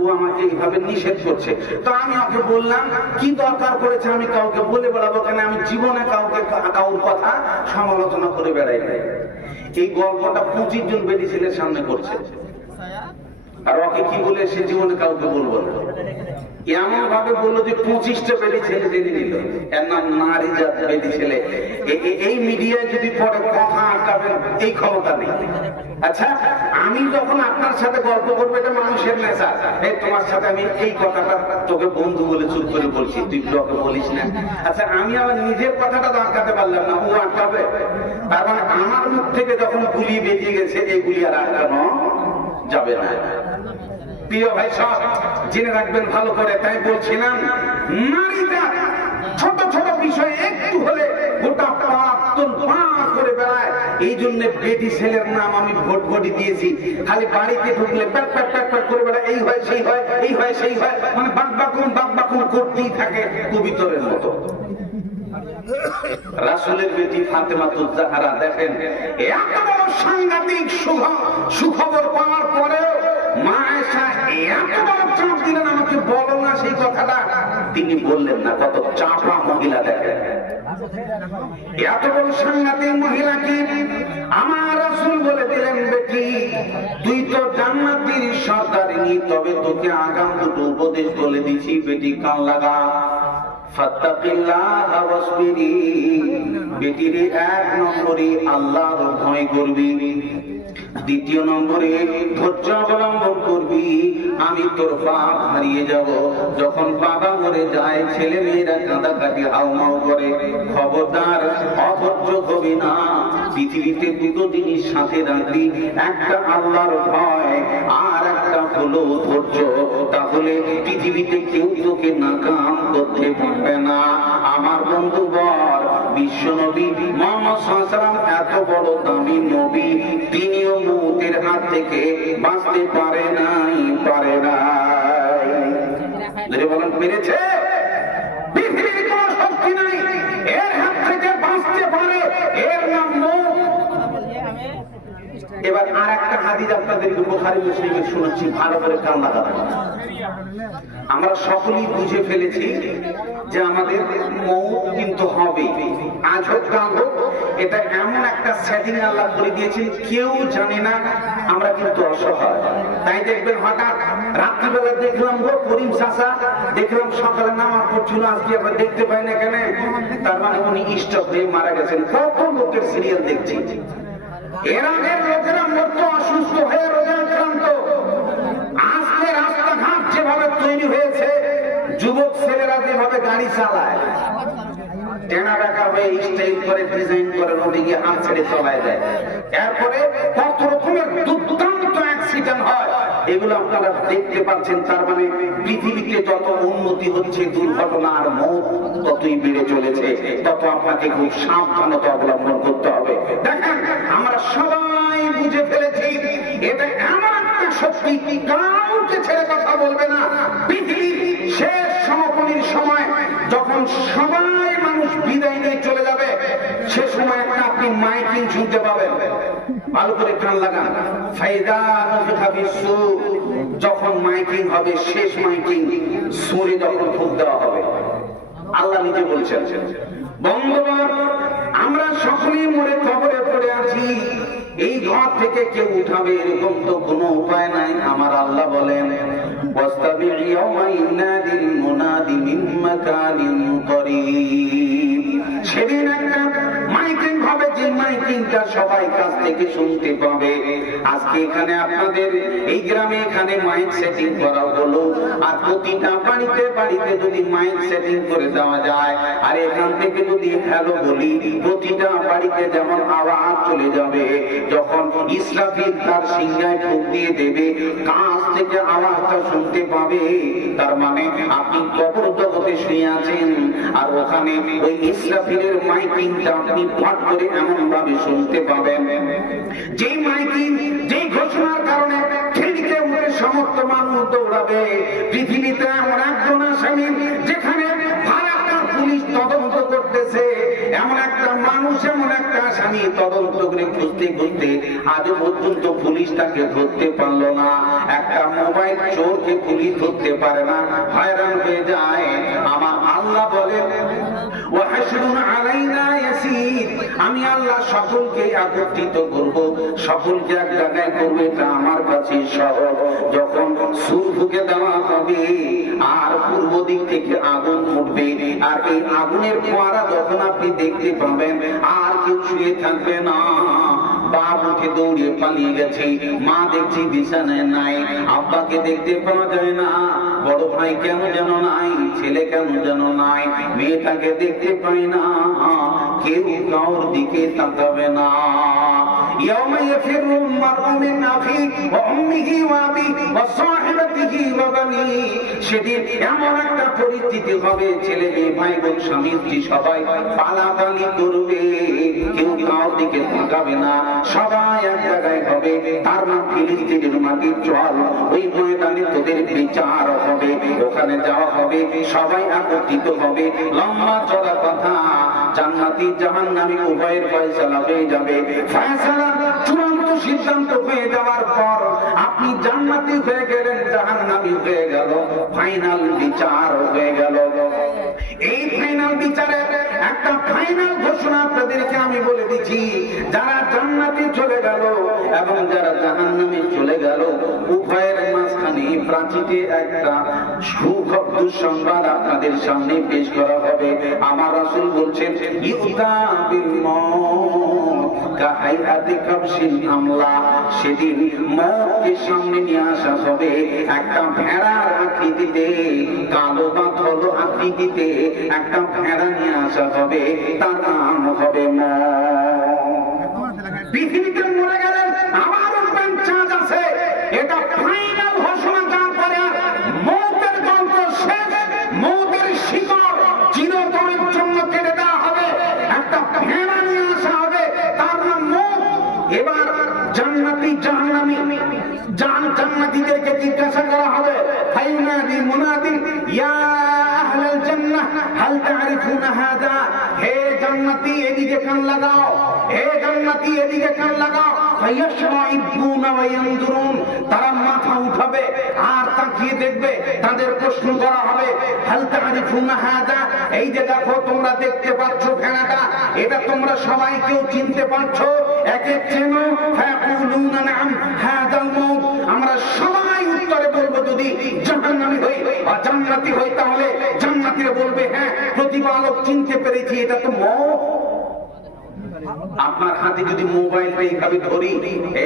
ও আমাকে এইভাবে নিষেধ করছে। তো আমি ওকে বললাম কি দরকার করেছে আমি কাউকে বলে বেড়াবো কেন, আমি জীবনে কাউকে কাউর কথা সমালোচনা করে বেড়াই না। এই গল্পটা 25 জন বেটি ছেলের সামনে করছে, আর ওকে কি বলে সে জীবনে কাউকে বলবো না। এমন ভাবে বললো যে 25টা বেটি ছেলে জেনে নিল, এর নাম নারী জাত বেটি ছেলে। এই মিডিয়ায় যদি পরে কথা আটকাবেন এই ক্ষমতা নেই। আচ্ছা, আমি যখন আপনার সাথে গল্প করবো, এটা মানুষের নেশা, এই তোমার সাথে আমি এই কথাটা তোকে বন্ধু বলে চুপ করে বলছি, তুই তোকে বলিস না। আচ্ছা, আমি আবার নিজের কথাটা তো আটকাতে পারলাম না, ও আটকাবে? তার মানে আমার মুখ থেকে যখন গুলি বেরিয়ে গেছে, এই গুলি আর আটকানো যাবে না। প্রিয় ভাই সব জেনে রাখবেন ভালো করে। তাই বলছিলাম, নারীরা ছোট ছোট বিষয়ে একটু হলে গোটা পা করে বেড়ায়। এই জন্য বেটি ছেলের নাম আমি ভোট ভোটি দিয়েছি। খালি বাড়িতে ঢুকলে প্যাট প্যাট প্যাট প্যাট করে বেড়ায়, এই হয় সেই হয়, এই হয় সেই হয়, মানে বাকবাকুম করতেই থাকে কবিতরের মতো। রাসূলের বেটি ফাতেমাতুজ জাহরা, দেখেন এত বড় সাংঘাতিক সুখবর পাওয়ার পরেও মা আয়েশা এত বড় চাপ দিলেন আমাকে বলো না সেই কথাটা, তিনি বললেন না। কত চাপা মহিলা, দেখেন এত বড় সাংঘাতিক মহিলাকে আমার রাসূল বলে দিলেন, বেটি তুই তো জান্নাতীর সর্দারিনী, তবে তোকে আগাম দুটো উপদেশ বলে দিছি, বেটি কান লাগা। ফাত্তাকিল্লাহ ওয়াসবিরি, বেটির 1 নম্বরে আল্লাহর ভয় করবি, 2 নম্বরে ধৈর্য অবলম্বন করবি। আমি তোর বাপ হারিয়ে যাব, যখন বাবা মরে যায় ছেলে মেয়েরা কাঁদাকাটি হাউমাউ করে, খবরদার অধৈর্য হবি না। পৃথিবীতে 2টো জিনিস সাথে রাখবি, একটা আল্লাহর ভয় আর একটা হলো ধৈর্য। তাহলে পৃথিবীতে কেউ তোকে নাকাম করতে পারবে না। আমার বন্ধুবর, বিশ্ব নবী মুহাম্মদ সাল্লাল্লাহু আলাইহি ওয়াসাল্লাম এত বড় দামি নবী, তিনিও মউতের হাত থেকে বাঁচতে পারে নাই। বলেন পেরেছে? পৃথিবীর কোন শক্তি নাই এর হাত থেকে বাঁচতে পারে, এর নাম মউত। এবার আর একটা হাদিস আপনাদেরকে বুখারী মুসলিমে শোনাচ্ছি, ভালো করে কান লাগাবেন। আমরা সকলেই বুঝে ফেলেছি যে আমাদের মউত কিন্তু হবে, আজ হোক কাল হোক। এটা এমন একটা সেটিং আল্লাহ করে দিয়েছেন, কেউ জানে না। আমরা কিন্তু অসহায়। তাই দেখবেন হঠাৎ রাত্রিবেলা দেখলাম গো করিম চাচা, দেখলাম সকালে নামাজ পড়ছিল, আজকে আবার দেখতে পাই না কেন, তার মানে উনি স্ট্রোক হয়ে মারা গেছেন। কত লোকের সিরিয়াল দেখছি। এর আগের লোকেরা মরতো অসুস্থ হয়ে, রোগে আক্রান্ত। আজকে রাস্তাঘাট যেভাবে তৈরি হয়েছে, যুবক ছেলেরা যেভাবে গাড়ি চালায়, টেনা বেঁকা হয়ে স্টাইল করে ডিজাইন করে রোডে গিয়ে হাত ছেড়ে চলায় যায়। এরপরে কত রকমের দুর্দান্ত অ্যাক্সিডেন্ট হয়, এগুলো আপনারা দেখতে পাচ্ছেন। তার মানে পৃথিবীতে যত উন্নতি হচ্ছে, দুর্ঘটনা আর মৌত ততই বেড়ে চলেছে। তত আপনাকে খুব সাবধানতা অবলম্বন করতে হবে। দেখেন, আমরা সবাই বুঝে ফেলেছি এটা এমন একটা শক্তি, কাউকে ছেড়ে কথা বলবে না। পৃথিবীর শেষ সমাপনীর সময় যখন সবাই মানুষ বিদায় নিয়ে চলে যাবে, সে সময় একটা আপনি মাইকিং শুনতে পাবেন। ভালো করে কান লাগান। ফাইদা নুফিখা ফিস-সূর, যখন মাইকিং হবে, শেষ মাইকিং, সূরে যখন ফুঁক দেওয়া হবে, আল্লাহ নিজে বলছেন, বন্ধুগণ আমরা সকলেই মরে কবরে পড়ে আছি, এই ঘর থেকে কেউ উঠাবে এরকম তো কোনো উপায় নাই। আমার আল্লাহ বলেন, ওয়াস্তাবি ইয়াওমা ইউনাদিল মুনাদি মিন মাকানিন করিব, সেদিন একটা মাইকিং হবে, যে মাইকিংটা সবাই কাছ থেকে শুনতে পাবে। আজকে এখানে আপনাদের এই গ্রামে এখানে মাইক সেটিং করা হলো, আর প্রতিটা বাড়িতে বাড়িতে যদি মাইক সেটিং করে দেওয়া যায়, আর এখান থেকে যদি হ্যালো বলি, প্রতিটা বাড়িতে যেমন আওয়াজ চলে যাবে। যখন ইসরাফিল তার সিংহায় ফুঁক দিয়ে দেবে, কাছ থেকে আওয়াজটা শুনতে পাবে। তার মানে আপনি কবর জগতে শুয়ে আছেন, আর ওখানে ওই ইসরাফিলের মাইকিংটা আপনি ফট করে এমন ভাবে শুনতে পাবেন, যে মাইকিং, যে ঘোষণার কারণে খিড়িতে উঠে সমস্ত মানুষ দৌড়াবে। পৃথিবীতে এমন একজন আসামি, যেখানে ভারতের পুলিশ তদন্ত করতেছে, এমন একটা মানুষ, এমন একটা আসামি তদন্ত করে খুঁজতে খুঁজতে আজও পর্যন্ত পুলিশ তাকে ধরতে পারলো না। একটা মোবাইল চোরকে পুলিশ ধরতে পারে না, হয়রান হয়ে যায়। আমার আল্লাহ বলেন, আমি আল্লাহ সকলকে একত্রিত করব, সকলকে এক জায়গায় করবো, এটা আমার কাছে সহজ। যখন সুর ফুঁকে দেওয়া হবে আর পূর্ব দিক থেকে আগুন উঠবে, আর এই আগুনের ফোয়ারা যখন আপনি দেখতে পাবেন, আর কেউ শুয়ে থাকবে না। বাপ উঠে দৌড়িয়ে পালিয়ে গেছে, মা দেখছি বিছানায় নাই, আব্বাকে দেখতে পাওয়া যায় না, বড় ভাই কেন যেন নাই, ছেলে কেন যেন নাই, মেয়েটাকে দেখতে পাই না, কেউ কাউর দিকে তাকাবে না। সেদিন এমন একটা পরিস্থিতি হবে, ছেলে মেয়ে ভাই বোন স্বামী স্ত্রী সবাই পালাপালি করবে, কেউ কাউর দিকে তাকাবে না, সবাই এক জায়গায় হবে। তার নাম ফিলিস্তিনের মাটির চল, ওই ময়দানে তোদের বিচার হবে, ওখানে যাওয়া হবে, সবাই একত্রিত হবে। লম্বা চড়া কথা, জান্নাতি জাহান্নামী উভয়ের ফয়সালা হয়ে যাবে। ফয়সালা চূড়ান্ত সিদ্ধান্ত হয়ে যাওয়ার পর আপনি জান্নাতি হয়ে গেলেন, জাহান্নামী হয়ে গেল, ফাইনাল বিচার হয়ে গেল। এই ফাইনাল বিচারের একটা ফাইনাল ঘোষণা আপনাদেরকে আমি বলে দিচ্ছি, যারা জান্নাতে চলে গেল এবং যারা জাহান্নামে চলে গেল, উভয়ের মাঝখানে প্রাচীতে একটা সুখবর দুঃসংবাদ আপনাদের সামনে পেশ করা হবে। আমার রাসূল বলছেন, ইউতা বিল মউত কাহাইয়াতি কাবশিন আমলা, সেদিন মওতকে সামনে নিয়ে আসা হবে একটা ভেড়ার আকৃতিতে, কালো পাথর আকৃতিতে একটা ভেড়া নিয়ে আসা হবে, তার নাম হবে মওত। পৃথিবীতে মরে গেলেন আবার উঠবেন, চাঁদ আছে, এটা ফাইনাল ঘোষণা। তারপরে মওতের গল্প শেষ, মওতের শিকড় চিরতরের জন্য কেটে দেওয়া হবে, একটা ভেড়া নিয়ে আসা হবে, তার নাম মওত। এবার জান্নাতি জাহান্নামী, জান্নাতীদেরকে জিজ্ঞাসা করা হবে, ফায়ুনাদি মুনাদিন ইয়া আহলাল জান্নাহ হাল তা'রিফুনা হাদা, হে জান্নাতি এদিকে কান লাগাও, হে জান্নাতি এদিকে কান লাগাও। ফায়াশরাইবুনা ওয়া ইয়ানজুরুন, তারা মাথা উঠাবে আর তাকিয়ে দেখবে, তাদের প্রশ্ন করা হবে, হাল তা'রিফুনা হাদা, এই যে দেখো তোমরা দেখতে পাচ্ছ ভেড়াটা, এটা তোমরা সবাই কেউ চিনতে পারছো, একে চেনো? ফায়াকুলুনা নাম হাদাল মওত, আমরা সবাই উত্তরে বলবো, যদি জাহান্নামী হই বা জান্নাতি হই তাহলে জান্নাতীরা বলবে, হ্যাঁ প্রতিপালক চিনতে পেরেছি, এটা তো মওত। আপনার হাতে যদি মোবাইলটা এইভাবে ধরি,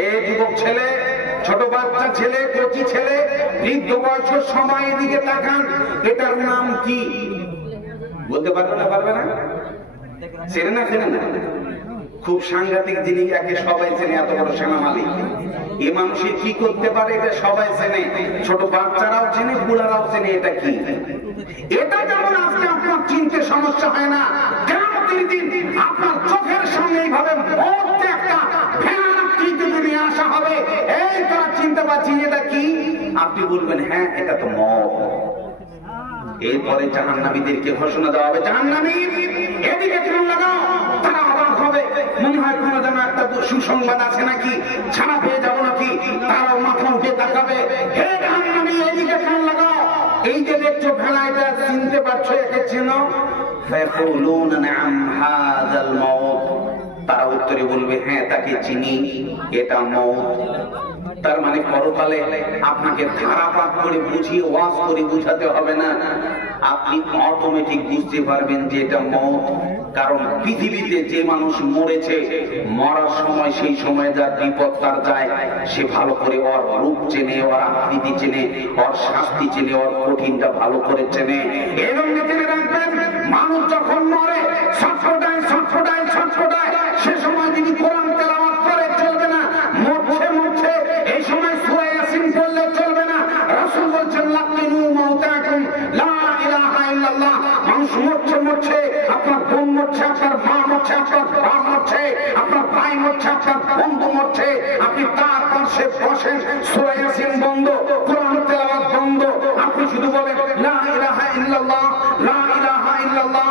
এ যুবক ছেলে, ছোট বাচ্চা ছেলে, কচি ছেলে, বৃদ্ধ বয়স, সবাই এদিকে তাকান, এটার নাম কি বলতে পারবে না? পারবে না? চেনে না? চেনে না? খুব সাংঘাতিক জিনিস, একে সবাই চেনে, এত বড় সেনা মালিক। এ মানুষের কি করতে পারে এটা সবাই চেনে, ছোট বাচ্চারাও চেনে, বুড়ারাও চেনে। এটা কি? এটা যেমন আজকে আপনার চিনতে সমস্যা হয় না, কিয়ামতের দিন আপনার চোখের সামনে এইভাবে মওতকে একটা ভয়ানক আকৃতিতে নিয়ে আসা হবে, এই তোরা চিনতে পারছিস এটা কি? আপনি বলবেন, হ্যাঁ এটা তো মওত। এরপরে জাহান্নামীদেরকে ঘোষণা দেওয়া হবে, জাহান্নামী এদিকে কান লাগাও। তারা অবাক হবে, মনে হয় কোনো যেন একটা সুসংবাদ আছে নাকি, ছাড়া পেয়ে যাবো নাকি। তারাও মাথা উঠে তাকাবে, হে জাহান্নামী এদিকে কান লাগাও। এই যে দেখছো ভেড়া, এটা চিনতে পারছো, একে চেনো? ফায়াকুলুনা নাম হাযাল মওত, তারা উত্তরে বলবে হ্যাঁ তাকে চিনি, এটা মওত। তার মানে পরকালে আপনাকে ধারাপাত করে বুঝিয়ে ওয়াজ করে বুঝাতে হবে না, আপনি অটোমেটিক বুঝতে পারবেন যে এটা মওত। কারণ পৃথিবীতে যে মানুষ মরেছে, মরার সময় সেই সময় যার বিপদ তার যায়, সে ভালো করে ওর রূপ চেনে, ওর আকৃতি চেনে, ওর শাস্তি চেনে, ওর কঠিনটা ভালো করে চেনে। এবং জেনে রাখবেন, মানুষ যখন মরে ছটফটায় ছটফটায় ছটফটায়, সে সময় যদি কোরআন তেলাওয়াত করে চলবে না, মরছে মরছে এই সময় সূরা ইয়াসিন পড়লে চলবে না। রাসূল বলছেন লাকিনু মাউতাকুম লা ইলাহা ইল্লাল্লাহ। মানুষ মরছে মরছে, আপনার বোন মরছে, আপনার মা মরছে, আপনার বাপ মরছে, আপনার ভাই মরছে, আপনার বন্ধু মরছে, আপনি তার পাশে বসেন, সূরা ইয়াসিন বন্ধ, কোরআন তেলাওয়াত বন্ধ, আপনি শুধু বলেন লা ইলাহা ইল্লাল্লাহ, লা ইলাহা ইল্লাল্লাহ,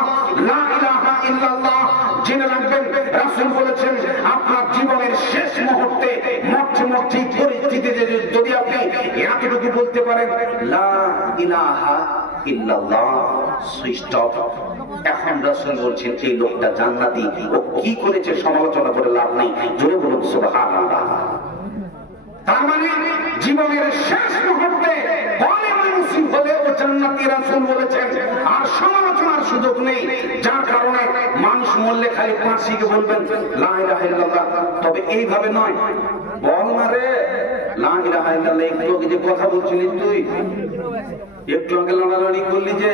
লা ইলাহা ইল্লাল্লাহ। জেনে রাখবেন, রাসূল বলেছেন আপনার জীবনের শেষ মুহূর্তে মরছে মরছে পরিস্থিতিতে যদি আপনি এতটুকু বলতে পারেন লা ইলাহা ইল্লাল্লাহ, সুইচ অফ। এখন রাসূল বলছেন এই লোকটা জান্নাতি, ও কি করেছে সমালোচনা করে লাভ নেই, জোরে বলুন সুবহানাল্লাহ। তার মানে জীবনের শেষ মুহূর্তে বলে মানুষই হলে ও জান্নাতি, রাসূল বলেছেন, আর সমালোচনার সুযোগ নেই। যার কারণে মানুষ মরলে খালি ফাঁসিকে বলবেন লা ইলাহা ইল্লাল্লাহ, তবে এইভাবে নয়, বল না রে লা ইলাহা ইল্লাল্লাহ। একটু আগে যে কথা বলছিলি তুই, একটু আগে লড়ালড়ি করলি, যে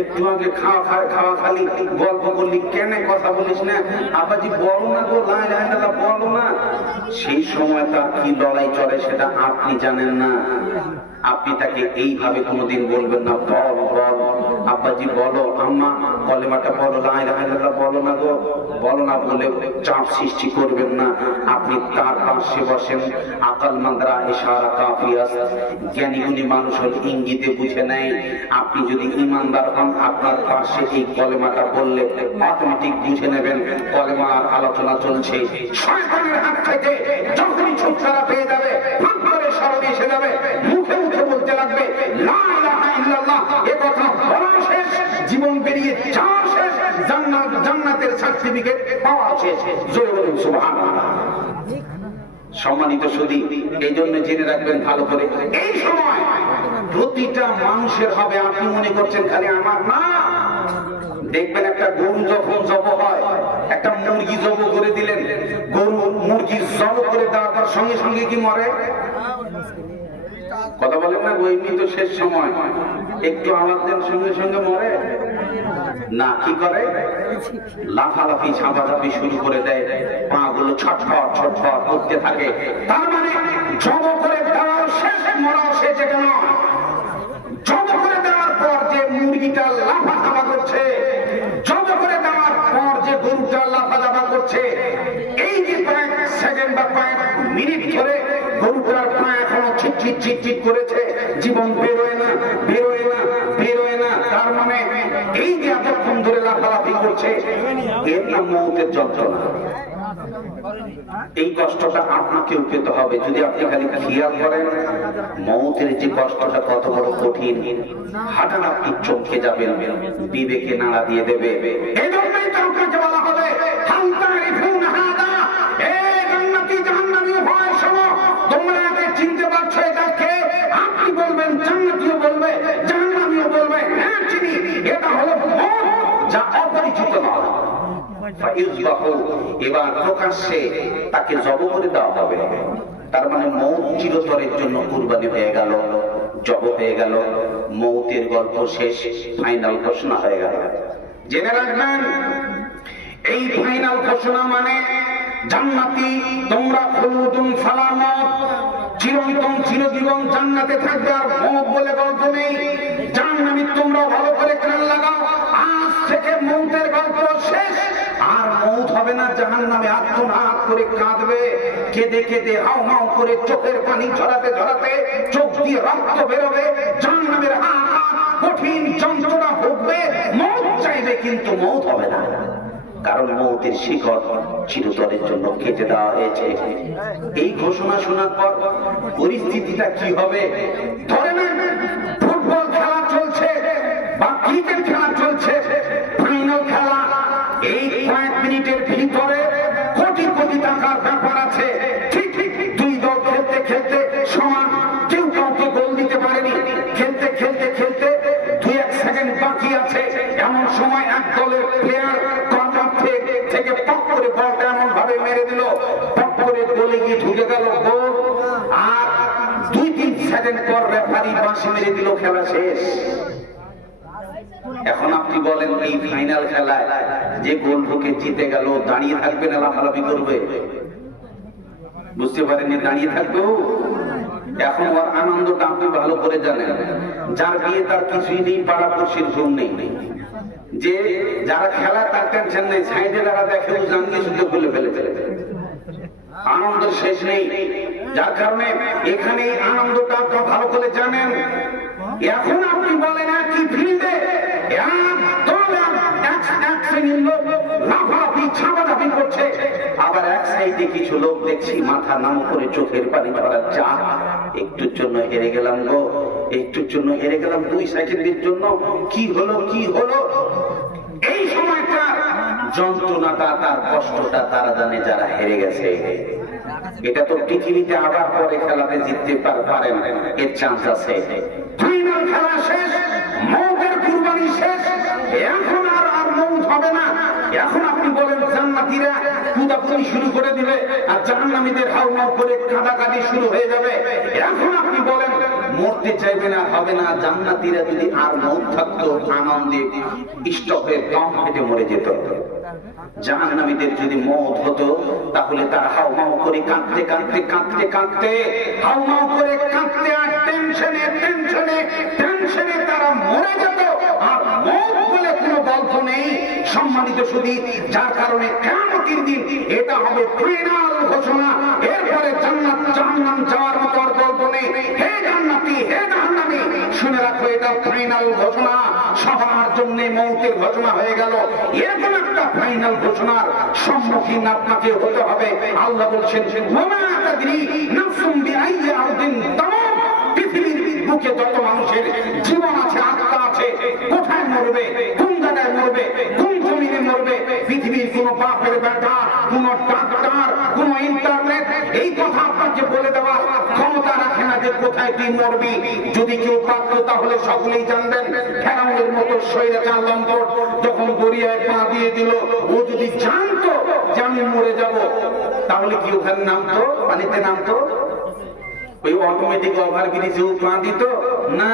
একটু আগে খাওয়া খালি গল্প করলি, কেন কথা বলিস না? আব্বাজি বলো না গো লা ইলাহা ইল্লাল্লাহ, বলো না। সেই সময় তার কি লড়াই চলে সেটা আপনি জানেন না। আপনি তাকে এইভাবে কোনোদিন বলবেন না বল বল আব্বাজি বলো, আম্মা কলেমাটা বলো, লা ইলাহা ইল্লাল্লাহ বলো না গো, বলো না বলে চাপ সৃষ্টি করবেন না। আপনি তার পাশে বসেন। আকল মান্দ্রা ইশারা কাফিয়াস, জ্ঞানী গুণী মানুষ হল ইঙ্গিতে বুঝে নেয়। আপনি যদি ইমানদার হন, আপনার পাশে এই কলেমাটা বললে অটোমেটিক বুঝে নেবেন কলেমার আলোচনা চলছে। শয়তানের হাত থেকে যখনই ছুটছাড়া পেয়ে যাবে, ফাঁক করে স্মরণ এসে যাবে, মুখে মুখে বলতে লাগবে লা ইলাহা ইল্লাল্লাহ, এ কথা বলা শেষ, জীবন বেরিয়ে যাওয়া শেষ, জান্নাতের সার্টিফিকেট পাওয়া শেষ। জোরে বলুন সুবহানাল্লাহ। সম্মানিত সুধী, এই জন্য জেনে রাখবেন ভালো করে, এই সময় প্রতিটা মানুষের হবে। আপনি মনে করছেন খালি আমার না, দেখবেন একটা গরু যখন জব হয়, একটা মুরগি জব করে দিলেন, গরু মুরগি জব করে দেওয়ার পর সঙ্গে সঙ্গে কি মরে? কথা বলেন না, এমনি তো শেষ সময় একটু আওয়াজ দেন সঙ্গে সঙ্গে মরে না। কি করে? লাফালাফি ঝাঁপাঝাঁপি শুরু করে দেয়, পা গুলো ছটফট ছটফট করতে থাকে। তার মানে জব করে দেওয়ার শেষ, মরাও শেষ। এটা নয়, জব করে দেওয়ার পর যে মুরগিটা লাফাঝাপা করছে, জব করে দেওয়ার পর যে গরুটা লাফাঝাপা করছে, এই যে কয়েক সেকেন্ড বা কয়েক মিনিট ধরে গরুটার পা এখনো ছিটছিট ছিটছিট করেছে, জীবন বেরোয় না বেরোয় না বেরোয় না। তার মানে এই যে এতক্ষণ ধরে লাফালাফি করছে, এর নাম মৌতের যন্ত্রণা। এই কষ্টটা আপনাকেও পেতে হবে যদি আপনি খালি খেয়াল করেন মৌতের যে কষ্টটা কত বড় কঠিন। হাঁটান আপনি চমকে যাবেন, বিবেকে নাড়া দিয়ে দেবে। এই জন্যই তো আপনাকে বলা হবে তোমরা একে চিনতে পারছো এটাকে? আপনি বলবেন, জান্নাতীও বলবে, জাহান্নামীও বলবে হ্যাঁ চিনি, এটা হলো মওত, যা অপরিচিত নয়। এবার প্রকাশ্যে তাকে জব করে দেওয়া হবে। তার মানে মওত চিরতরের জন্য কুরবানি হয়ে গেল, জব হয়ে গেল, মওতের গল্প শেষ, ফাইনাল ঘোষণা হয়ে গেল। জেনে রাখবেন, এই ফাইনাল ঘোষণা মানে জান্নাতি তোমরা খুলুদুন সালামত, চিরন্তন চিরজীবন জান্নাতে থাকবে, আর মওত বলে গল্প নেই। জাহান্নামী তোমরা ভালো করে কান লাগাও, আজ থেকে মওতের গল্প শেষ। আর মওত হবে না জাহান্নামে আত্মনাদ করে কাঁদবে, কেঁদে কেঁদে হাও হাও করে চোখের পানি ঝরাতে ঝরাতে চোখ দিয়ে রক্ত বেরোবে, জাহান্নামের হাহাকার কঠিন যন্ত্রণা ভুগবে, মওত চাইবে কিন্তু মওত হবে না। কারণ মওতের শিকড় চিরতরের জন্য কেটে দেওয়া হয়েছে। এই ঘোষণা শোনার পর পরিস্থিতিটা কি হবে? ধরে নেন ফুটবল খেলা চলছে বা ক্রিকেট খেলা চলছে, ফাইনাল খেলা। এই কয়েক মিনিটের ভিতরে কোটি প্রতিযোগিতাকার ব্যাপার আছে। ঠিক ঠিক দুই দল খেলতে খেলতে সমান, কেউ কাউকে গোল দিতে পারেনি। খেলতে খেলতে খেলতে 2-1 সেকেন্ড বাকি আছে, এমন সময় এক দলের প্লেয়ার কর্নার থেকে পক করে বলটা এমন ভাবে মেরে দিল, পক করে গোলে গিয়ে ঢুকে গেল গোল। আর 2-3 সেকেন্ড পর রেফারি বাঁশি মেরে দিল, খেলা শেষ। এখন আপনি বলেন এই ফাইনাল খেলায় যে গোল ঢুকে জিতে গেল দাঁড়িয়ে থাকবে না লাফালাফি করবে? বুঝতে পারেননি, দাঁড়িয়ে থাকবে। এখন ওর আনন্দটা আপনি ভালো করে জানেন। যার বিয়ে তার কিছুই নেই, পাড়াপড়শির ঘুম নেই, যে যারা খেলা তার টেনশন নেই, সাইডে যারা দেখে ও জানিয়ে শুধু খুলে ফেলে আনন্দ শেষ নেই। যার কারণে এখানে আনন্দটা আপনি ভালো করে জানেন। এখন আপনি বলেন একই ফিল্ডে করছে, আবার এক সাইডে কিছু লোক দেখছি মাথা নাম করে চোখের পানি ধরার চা, একটুর জন্য হেরে গেলাম গো, একটুর জন্য হেরে গেলাম, 2 সেকেন্ডের জন্য কি হলো কি হলো। এই সময়টা যন্ত্রণাটা, তার কষ্টটা তারা জানে যারা হেরে গেছে। এটা তো পৃথিবীতে আবার পরে খেলাতে জিততে পারেন, এর চান্স আছে। ফাইনাল খেলা শেষ, মৌতের কুরবানি শেষ, এখন আর মৌত হবে না। এখন আপনি বলেন জান্নাতীরা কুদাকুদি শুরু করে দিবে আর জাহান্নামীদের হাউমাউ করে কাঁদাকাটি শুরু হয়ে যাবে। এখন আপনি বলেন মরতে চাইবে না, হবে না। জান্নাতীরা যদি আর মৌত থাকতো আনন্দে স্টপ হয়ে দম ফেটে মরে যেত। জাহান্নামীদের যদি মৌত হতো তাহলে তারা হাউমাউ করে কাঁদতে কাঁদতে কাঁদতে কাঁদতে হাউমাউ করে কাঁদতে আর টেনশনে টেনশনে টেনশনে তারা মরে যেত। আর মৌত বলে কোনো গল্প নেই সম্মানিত শুধু, যার কারণে কিয়ামতের দিন এটা হবে ফাইনাল ঘোষণা। এরপরে জান্নাত জাহান্নাম যাওয়ার মতো আর গল্প নেই। হে জান্নাতি হে জাহান্নামী, শুনে রাখো এটা ফাইনাল ঘোষণা। সবার জন্য মৌতের ঘোষণা হয়ে গেল। এরকম একটা ফাইনাল ঘোষণার সম্মুখীন আপনাকে হতে হবে। আল্লাহ বলছেন ওমা তাদরি নাফসুম বিআইয়ি আরদিন তামুত, পৃথিবীর বুকে যত মানুষের জীবন আছে, আত্মা আছে, কোথায় মরবে, কোন জায়গায় মরবে, কোন জমিনে মরবে, পৃথিবীর কোন বাপের বেটা, কোন ডাক্তার, কোন ইন্টারনেট এই কথা আপনাকে বলে দেওয়ার ক্ষমতা রাখে না যে কোথায় তুই মরবি। যদি কেউ পারত তাহলে সকলেই জানবেন। ফেরাউনের মতো স্বৈরাচার লম্পট যখন দরিয়ায় পা দিয়ে দিল, ও যদি জানতো যে আমি মরে যাব তাহলে কি ওখানে নামতো, পানিতে নামতো? ওই অটোমেটিক ওভারব্রিজেও পা দিত না।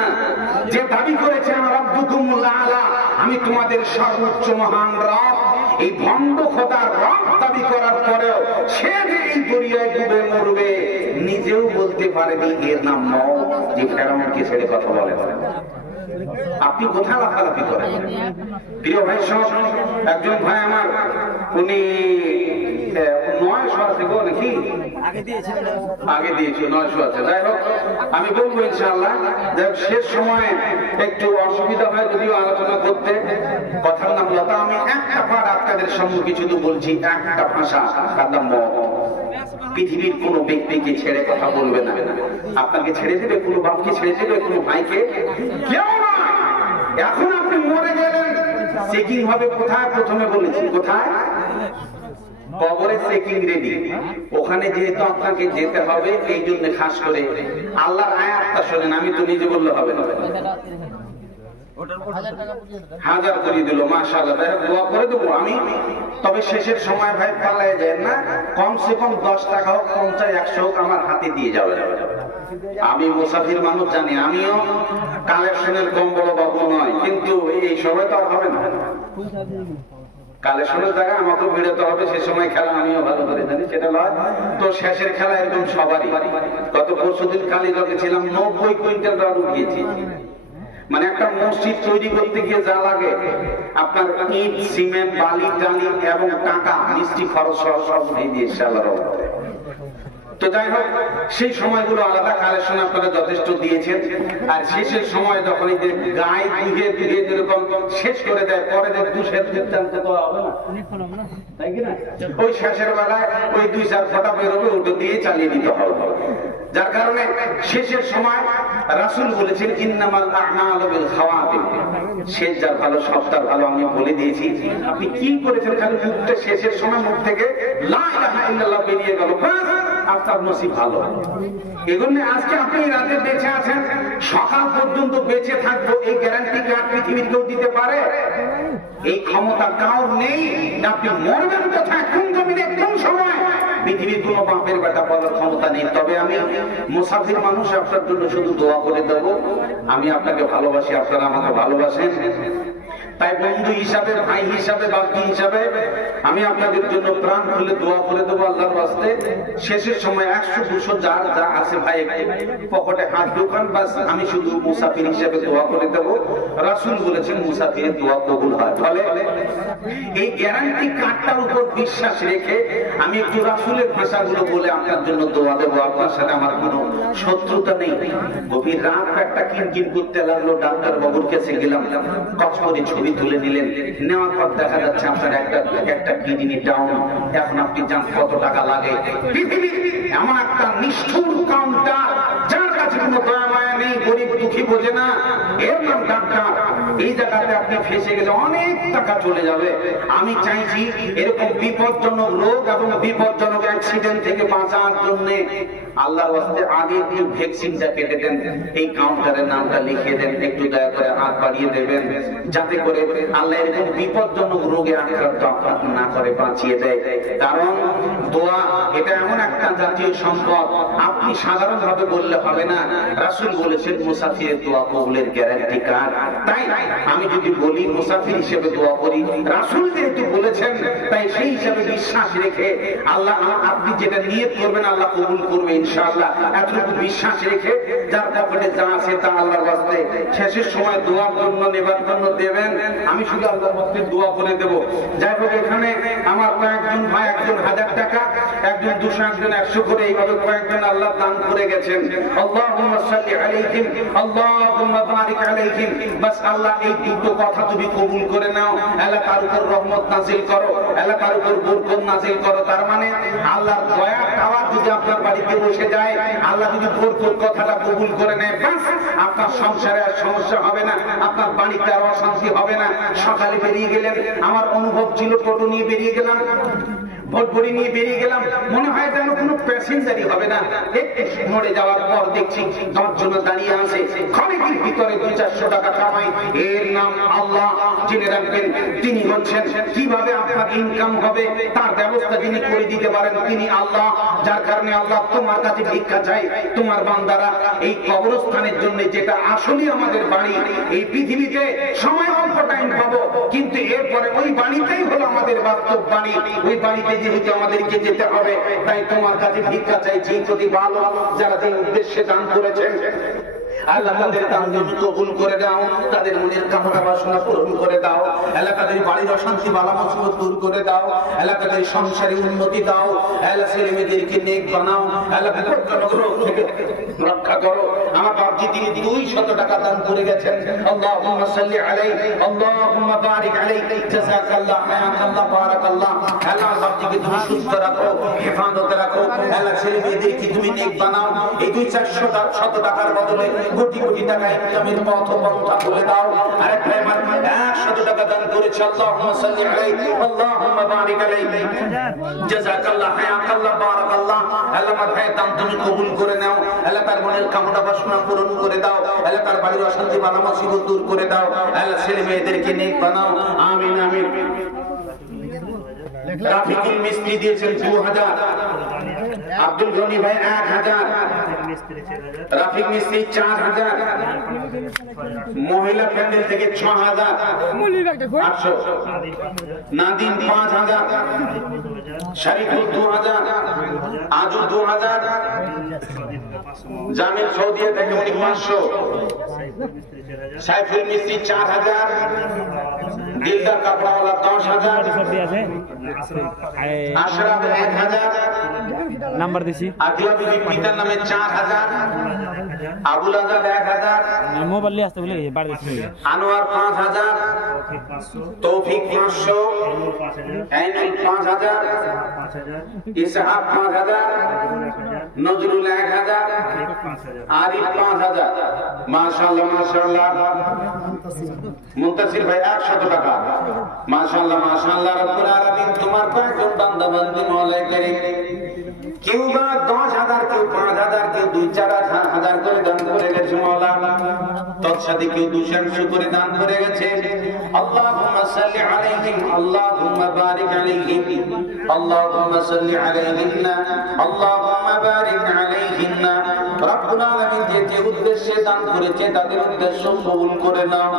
যে দাবি করেছে রাব্বুকুমুল আলা, আমি তোমাদের সর্বোচ্চ মহান রব, এই ভণ্ড খোদার রব দাবি করার পরেও সে যে এই দরিয়ায় ডুবে মরবে নিজেও বলতে পারেনি। এর নাম মওত, যে ফেরাউনকে ছেড়ে কথা বলে। আপনি কোথায় লাফালাফি করেন? প্রিয় ভাই সব, একজন ভাই আমার উনি 900 আছে গো নাকি আগে দিয়েছে 900 আছে। যাই হোক আমি বলবো ইনশাআল্লাহ, শেষ সময়ে একটু অসুবিধা হয় যদিও আলোচনা করতে, কথার নাম লতা। আমি একটা পাঠ আপনাদের সম্মুখে শুধু বলছি, একটা ভাষা, তার নাম মওত। পৃথিবীর কোন ব্যক্তিকে ছেড়ে কথা বলবে না। আপনাকে ছেড়ে দেবে, কোনো বাপকে ছেড়ে দেবে, কোনো ভাইকে কেউ না। এখন আপনি মরে গেলেন, চেকিং হবে কোথায়? প্রথমে বলেছি কোথায়? কবরে চেকিং রেডি। ওখানে যেহেতু আপনাকে যেতে হবে, এই জন্য খাস করে আল্লাহর আয়াতটা শোনেন। আমি তো নিজে বললে হবে না, 1000 করিয়ে দিল, মাশাআল্লাহ। দোয়া করে দেবো আমি। তবে শেষের সময় ভাই পালায় যায় না, কমসে কম 10 টাকা হোক, 50, 100 হোক আমার হাতে দিয়ে যাবে। আমি মুসাফির মানুষ জানি, আমিও কালেকশনের কম বড় বাবু নয়, কিন্তু এই সময় তো আর হবে না। কালেকশনের জায়গায় আমাকে ভিড়তে হবে, সে সময় খেলা আমিও ভালো করে জানি, সেটা নয় তো। শেষের খেলা এরকম সবারই। গত পরশুদিন কালীগঞ্জে ছিলাম, 90 কুইন্টাল রড উঠিয়েছি। মানে একটা মসজিদ তৈরি করতে গিয়ে যা লাগে আপনার ইট, সিমেন্ট, বালি, টালি এবং টাকা, মিষ্টি খরচ সহ সব উঠিয়ে দিয়েছে আল্লাহর রহমতে। তো যাই হোক, সেই সময়গুলো আলাদা, কালেকশন আপনারা যথেষ্ট দিয়েছেন। আর শেষের সময় যখন এই যে গায়ে দুধে দুধে যেরকম শেষ করে দেয়, পরে যে দুধের দুধ টানতে তো হবে না, তাই কিনা? ওই শেষের বেলায় ওই 2-4 ফোঁটা বেরোবে, ওটা দিয়ে চালিয়ে দিতে হবে। যার কারণে শেষের সময় রাসূল বলেছেন ইন্নামাল আ'মালু বিল খাওয়াতিম, শেষ যার ভালো সব তার ভালো। আমি বলে দিয়েছি আপনি কি করেছেন, খালি মুখটা শেষের সময় মুখ থেকে লা ইলাহা ইল্লাল্লাহ বেরিয়ে গেল, বাস আপনার নসিব ভালো। এজন্য আজকে আপনি রাতে বেঁচে আছেন, সকাল পর্যন্ত বেঁচে থাকবো এই গ্যারান্টি কি আর পৃথিবীর কেউ দিতে পারে? এই ক্ষমতা কারোর নেই। আপনি মরবেন কোথায়, কোন জমিনে, কোন সময়, পৃথিবীর কোন বাপের বেটা বলার ক্ষমতা নেই। তবে আমি মুসাফির মানুষ, আপনার জন্য শুধু দোয়া করে দেবো। আমি আপনাকে ভালোবাসি, আপনারা আমাকে ভালোবাসেন, তাই বন্ধু হিসাবে, ভাই হিসাবে, বাকি হিসাবে আমি আপনাদের জন্য প্রাণ খুলে দোয়া করে দেবো আল্লাহর ওয়াস্তে। শেষের সময় 100-200 যার যা আছে ভাই পকেটে হাত ঢোকান, বাস আমি শুধু মুসাফির হিসাবে দোয়া করে দেবো। রাসূল বলেছেন মুসাফিরের দোয়া কবুল হয়। ফলে এই গ্যারান্টি কার্ডটার উপর বিশ্বাস রেখে আমি একটু রাসূলের ভাষাগুলো বলে আপনার জন্য দোয়া দেবো। আপনার সাথে আমার কোনো শত্রুতা নেই। গভীর রাত একটা কিনকিন করতে লাগলো, ডাক্তার বাবুর কাছে গেলাম, কষ্ট করে ছবি তুলে নিলেন, নেওয়ার পর দেখা যাচ্ছে আপনার একটা কিডনি ডাউন। এখন আপনি জানেন কত টাকা লাগে। পৃথিবীর এমন একটা নিষ্ঠুর কাউন্টার, যার কাছে কোনো দয়া মায়া নেই, গরিব দুঃখী বোঝে না, এর নাম ডাক্তার। এই জায়গাতে আপনি ফেসে গেলে অনেক টাকা চলে যাবে। আমি চাইছি এরকম বিপজ্জনক রোগ এবং বিপজ্জনক অ্যাক্সিডেন্ট থেকে বাঁচার জন্য আল্লাহর ওয়াস্তে আগে একটু ভ্যাকসিনটা কেটে দেন, এই কাউন্টারের নামটা লিখিয়ে দেন, একটু দয়া করে হাত বাড়িয়ে দেবেন, যাতে করে আল্লাহ এরকম বিপজ্জনক রোগে আক্রান্ত আপনাকে না করে বাঁচিয়ে দেয়। কারণ দোয়া এটা এমন একটা জাতীয় সম্পদ, আপনি সাধারণ ভাবে বললে হবে না। রাসূল বলেছেন মুসাফিরের দোয়া কবুলের গ্যারান্টি কার্ড। তাই আমি যদি বলি মুসাফির হিসেবে দোয়া করি, রাসূল যেহেতু বলেছেন, তাই সেই হিসাবে বিশ্বাস রেখে আল্লাহ আপনি যেটা নিয়ত করবেন আল্লাহ কবুল করবে ইনশাআল্লাহ। এতটুকু বিশ্বাস রেখে যার পকেটে যা আছে তা আল্লাহর ওয়াস্তে শেষের সময় দোয়ার জন্য, নেবার জন্য দেবেন। আমি শুধু আল্লাহর ওয়াস্তে দোয়া করে দেব। যাই হোক, এখানে আমার কয়েকজন ভাই, একজন 1000 টাকা, একজন 200, একজন 100 করে, এইভাবে কয়েকজন আল্লাহ দান করে গেছেন। আল্লাহুম্মা সাল্লি আলাইহিম, আল্লাহুম্মা বারিক আলাইহিম। বাস আল্লাহ এই দুটো কথা তুমি কবুল করে নাও। এলাকার উপর রহমত নাজিল করো, এলাকার উপর বরকত নাজিল করো। তার মানে আল্লাহর দয়া খাওয়ার যদি আপনার বাড়িতে বসে যায়, আল্লাহ যদি বরকত কথাটা কবুল করে নেয়, বাস আপনার সংসারে আর সমস্যা হবে না, আপনার বাড়িতে আর অশান্তি হবে না। সকালে বেরিয়ে গেলেন, আমার অনুভব ছিল টোটো নিয়ে বেরিয়ে গেলাম, ভোটবড়ি নিয়ে বেরিয়ে গেলাম, মনে হয় যেন কোনো প্যাসেঞ্জারই হবে না। একটু মোড়ে যাওয়ার পর দেখছি 10 জন দাঁড়িয়ে আছে, ক্ষণিকের ভিতরে 200-400 টাকা কামাই। এর নাম আল্লাহ। জেনে রাখবেন, তিনি হচ্ছেন কিভাবে আপনার ইনকাম হবে তার ব্যবস্থা যিনি করে দিতে পারেন, তিনি আল্লাহ। যার কারণে আল্লাহ তোমার কাছে ভিক্ষা চাই। তোমার বান্দারা এই কবরস্থানের জন্য, যেটা আসলে আমাদের বাড়ি, এই পৃথিবীতে সময় অল্প টাইম পাবো, কিন্তু এরপরে ওই বাড়িতেই হলো আমাদের বাস্তব বাড়ি। ওই বাড়িতে যেহেতু আমাদেরকে যেতে হবে, তাই তোমার কাছে ভিক্ষা চাইছি। যদি ভালো যারা যে উদ্দেশ্যে দান করেছেন, আল্লাহ তাদের দান কবুল করে দাও, তাদের মনের কামনা বাসনা পূরণ করে দাও, এলাকাদের বাড়ির অশান্তি বালা মুসিবত দূর করে দাও, এলাকাদের সংসারে উন্নতি দাও, এলাকা ছেলে মেয়েদেরকে নেক বানাও, এলাকা থেকে রক্ষা করো। আমার বাপজি তিনি 200 টাকা দান করে গেছেন। আল্লাহুম্মা সাল্লি আলাইহি, আল্লাহুম্মা বারিক আলাইহি, জাযাকাল্লাহ, হায়াকাল্লাহ, বারাকাল্লাহ। আল্লাহ বাপজিকে তুমি সুস্থ রাখো, হেফাজতে রাখো, এলাকা ছেলে মেয়েদেরকে তুমি নেক বানাও। এই 200-400 টাকার বদলে কোটি কোটি টাকা ইনকামের পথ পন্থা খুলে দাও। আরেক ভাই আমার 100 টাকা দান করেছে। আল্লাহুম্মা সাল্লি আলাইহি, আল্লাহুম্মা বারিক আলাইহি, জাযাকাল্লাহ, হায়াকাল্লাহ, বারাকাল্লাহ। আল্লাহ আমার ভাই দান তুমি কবুল করে নাও, এলাকার মনের কামনা বাসনা পূরণ করে দাও, এলাকার বাড়ির অশান্তি বালা মুসিবত দূর করে দাও, এলাকার ছেলে মেয়েদেরকে নেক বানাও। আমিন আমিন। রাফিকুল মিস্ত্রি দিয়েছেন 2000, আব্দুল গনি ভাই 1000, রাফিক মিস্ত্রি 4000, মহিলা প্যান্ডেল থেকে 6800, নাদিম 5000, শরীফুল 2000, আজু 2000, জামিল সৌদিয়া থেকে 500, সাইফুল মিস্ত্রি 4000, দিলদার কাপড়াওয়ালা 10,000, আশরাফ 1000, নাম্বার দিছি, আগলা বিবি পিতার নামে 4000, আবুল আজাদ 1000, মোবাইল আসতে বলে বাড়ি আনোয়ার 5000, তৌফিক 500, আইনুল 5000, ইসহাক 5000, নজরুল 1000, আরিফ 5000। মাশাআল্লাহ মাশাআল্লাহ। মুনতাসির ভাই 100 টাকা। মাশাআল্লাহ মাশাআল্লাহ। রব্বুল আলামিন তোমার কয়েকজন বান্দা বান্দি মওলা কারীম কেউ বা 10,000, কেউ 5,000, কেউ 2-4,000 করে দান করে গেছে মওলা। তোর সাথে কেউ 200 করে দান করে গেছে। আল্লাহুম্মা সাল্লি আলাইহিম, আল্লাহুম্মা বারিক আলাইহিম, আল্লাহুম্মা সাল্লি আলাইহিন্না, আল্লাহুম্মা বারিক আলাইহিন্না। রব্বুল আলামিন যে উদ্দেশ্যে দান করেছে তাদের উদ্দেশ্য কবুল করে নাও।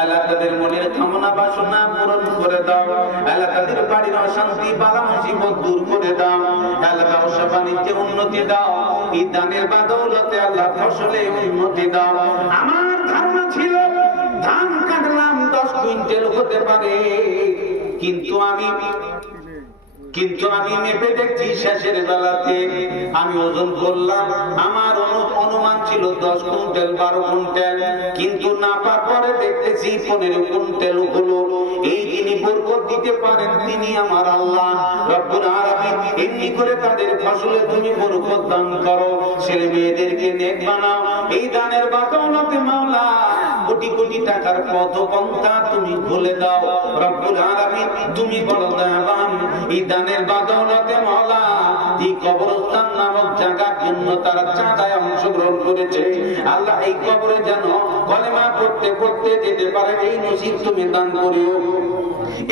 আল্লাহ তাদের মনের কামনা বাসনা পূরণ করে দাও। আল্লাহ তাদের বাড়ির অশান্তি বালা মুসিবত দূর করে দাও। আল্লাহ ব্যবসা বাণিজ্যে উন্নতি দাও। এই দানের বদৌলতে আল্লাহ ফসলে উন্নতি দাও। আমার ধারণা ছিল ধান কাটলাম 10 কুইন্টাল হতে পারে, কিন্তু আমি মেপে দেখছি শেষের বেলাতে আমি ওজন করলাম, আমার অনুমান ছিল 10 কুইন্টাল 12 কুইন্টাল, কিন্তু নাপার পরে দেখতেছি 15 কুইন্টাল হলো। এই যিনি বরকত দিতে পারেন তিনি আমার আল্লাহ রব্বুল আলামিন। এমনি করে তাদের ফসলে তুমি বরকত দান করো, ছেলে মেয়েদেরকে নেক বানাও। এই দানের বদৌলতে মাওলা কোটি কোটি টাকার পথ পন্থা তুমি খুলে দাও রব্বুল আলামিন। তুমি বড় দয়াবান। এই দানের বদৌলতে মাওলা এই কবরস্থান নামক জায়গার জন্য তারা চাঁদায় অংশগ্রহণ করেছে। আল্লাহ এই কবরে যেন কলেমা পড়তে পড়তে যেতে পারে এই নসিব তুমি দান করিও।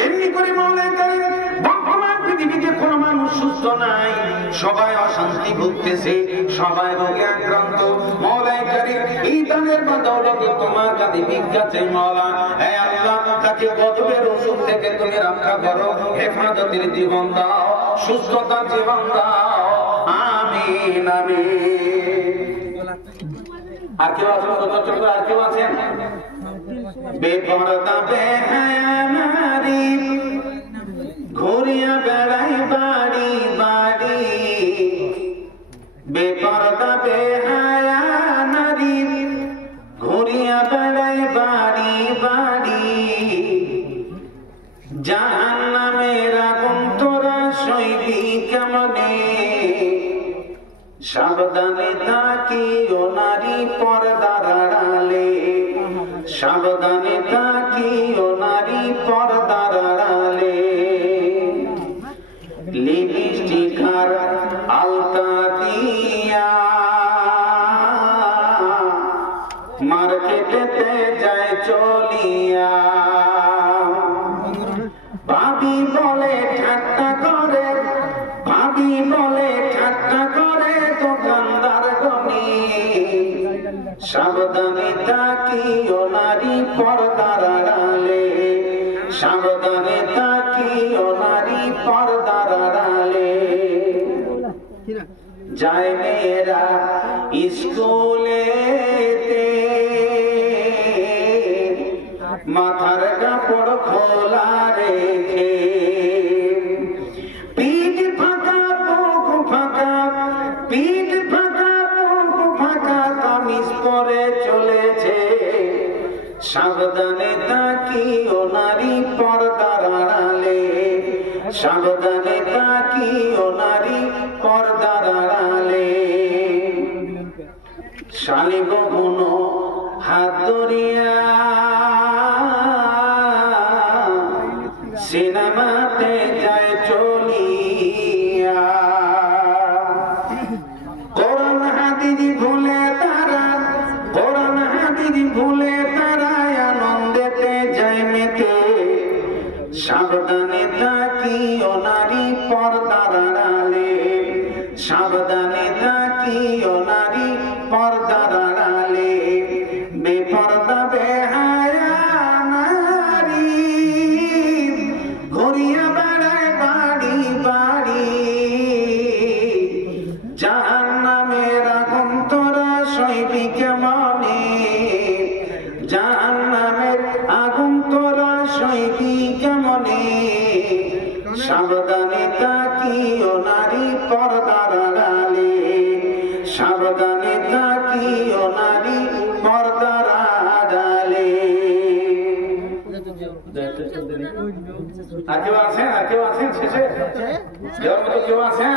এমনি করে মাওলা কারীম বর্তমান পৃথিবীতে কোনো মানুষ সুস্থ নাই, সবাই অশান্তি ভুগতেছে, সবাই রোগে আক্রান্ত। মাওলা কারীম এই দানের বদৌলতে তোমার কাছে ভিক্ষা চাই মাওলা। হে আল্লাহ তাকে গজবের ওষুধ থেকে তুমি রক্ষা করো, হেফাজতের জীবন দাও, সুস্থতার জীবন দাও। আমিন আমিন। আর কেউ আছেন? আর কেউ আছেন? বেপরদা বেহায়া নারী ঘুরিয়া বেড়াই বাড়ি বাড়ি, বেপরদা বেহায়া নারী ঘুরিয়া বেড়াই বাড়ি বাড়ি, জাহান্নামের আগুন তোরা সইবি কেমনে, সাবধানে থাকিও নারী পর্দার আড়ালে, সাবধানে থাকিও নারী পর্দার আড়ালে। লিপস্টিক আর আলতা দিয়া মার্কেটেতে যায় চলিয়া, ভাবি বলে ঠাট্টা করে, ভাবি বলে ঠাট্টা করে দোকানদার গনি, সাবধানে থাকিও নারী পর্দার আড়ালে, সাবধানে থাকিও নারী পর্দার আড়ালে। যায় মেয়েরা স্কুলেতে মাথার কাপড় খোলা রেখে, পিঠ ফাঁকা বুক ফাঁকা, পিঠ ফাঁকা বুক ফাঁকা কামিজ পরে চলেছে, সাবধানে থাকিও নারী পর্দার আড়ালে, সাবধানে থাকিও নারী পর্দার আড়ালে। শালি কখনো হাত ধরিয়া সিনেমাতে যায় চলিয়া, কোরআন হাদিস ভুলে তারা, কোরআন হাদিস ভুলে তারা আনন্দেতে যায় মেতে, সাবধানে থাকিও নারী পর্দার আড়ালে, সাবধানে থাকিও নারী পর্দার আড়ালে। বেপর্দা বেহায়া নারী ঘুরিয়া বেড়ায় বাড়ি বাড়ি, জাহান্নামের আগুন তোরা সইবি কেমনে, জাহান্নামের আগুন তোরা সইবি কেমনে, সাবধানে থাকিও নারী পর্দার আড়ালে, সাবধানে থাকিও নারী আর কেউ আছেন? আর কেউ আছেন শেষে দেওয়ার মতো কেউ আছেন?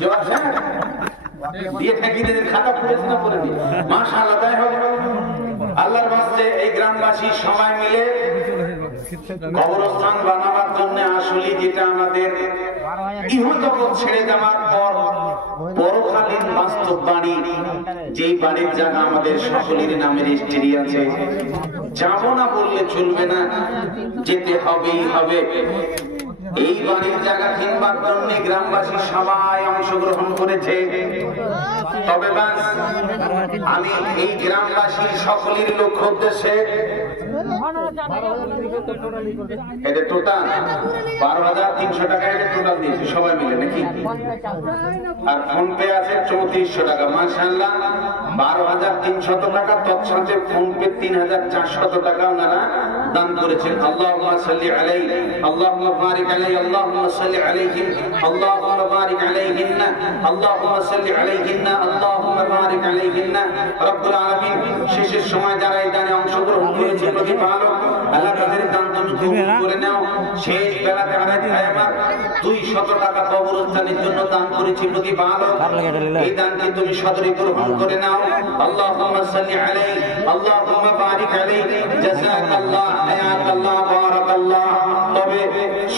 কেউ আছেন? দিয়ে ঠেকিয়ে দিন, খাতা পড়েছে না পড়ে দিন। মাশাআল্লাহ, তাই হবে। আল্লাহর বাস্তে এই গ্রামবাসী সবাই মিলে কবরস্থান বানাবার জন্য আসলে যেটা আমাদের ইহজগৎ ছেড়ে যাওয়ার পর পরকালীন বাস্তব বাড়ি, যেই বাড়ির জায়গা আমাদের সকলের নামে রেজিস্ট্রি আছে, যাব না বললে চলবে না, যেতে হবেই হবে। এই বাড়ির জায়গা কিনবার জন্য গ্রামবাসী সবাই অংশগ্রহণ করেছে। তবে বাস আমি এই গ্রামবাসীর সকলের লক্ষ্য উদ্দেশ্যে এটা টোটাল 12,300 টাকা এটা টোটাল দিয়েছি সবাই মিলে নাকি? আর ফোন পে আছে 3400 টাকা। মাশাআল্লাহ, 12,300 টাকা, তৎসাথে ফোন পে 3,400 টাকা ওনারা দান করেছেন। আল্লাহুম্মা সাল্লি আলাইহি, আল্লাহুম্মা বারিক আলাইহি, আল্লাহুম্মা সাল্লি আলাইহিম, আল্লাহুম্মা বারিক আলাইহিন্না, আল্লাহুম্মা সাল্লি আলাইহিন্না, আল্লাহুম্মা বারিক আলাইহিন্না। রব্বুল আলামিন শেষের সময় যারা এই দানে অংশগ্রহণ করেছে প্রতিপালক আল্লাহ তাদের দান তুমি কবুল করে নাও। শেষ বেলাতে আরেক ভাই আমার 200 টাকা কবরস্থানের জন্য দান করেছে প্রতিপালক, এই দানকে তুমি সদরে গ্রহণ করে নাও। আল্লাহুম্মা সাল্লি আলাইহি, আল্লাহুম্মা বারিক আলাইহি, জাযাকাল্লাহ, হায়াতাল্লাহ, বারাকাল্লাহ। তবে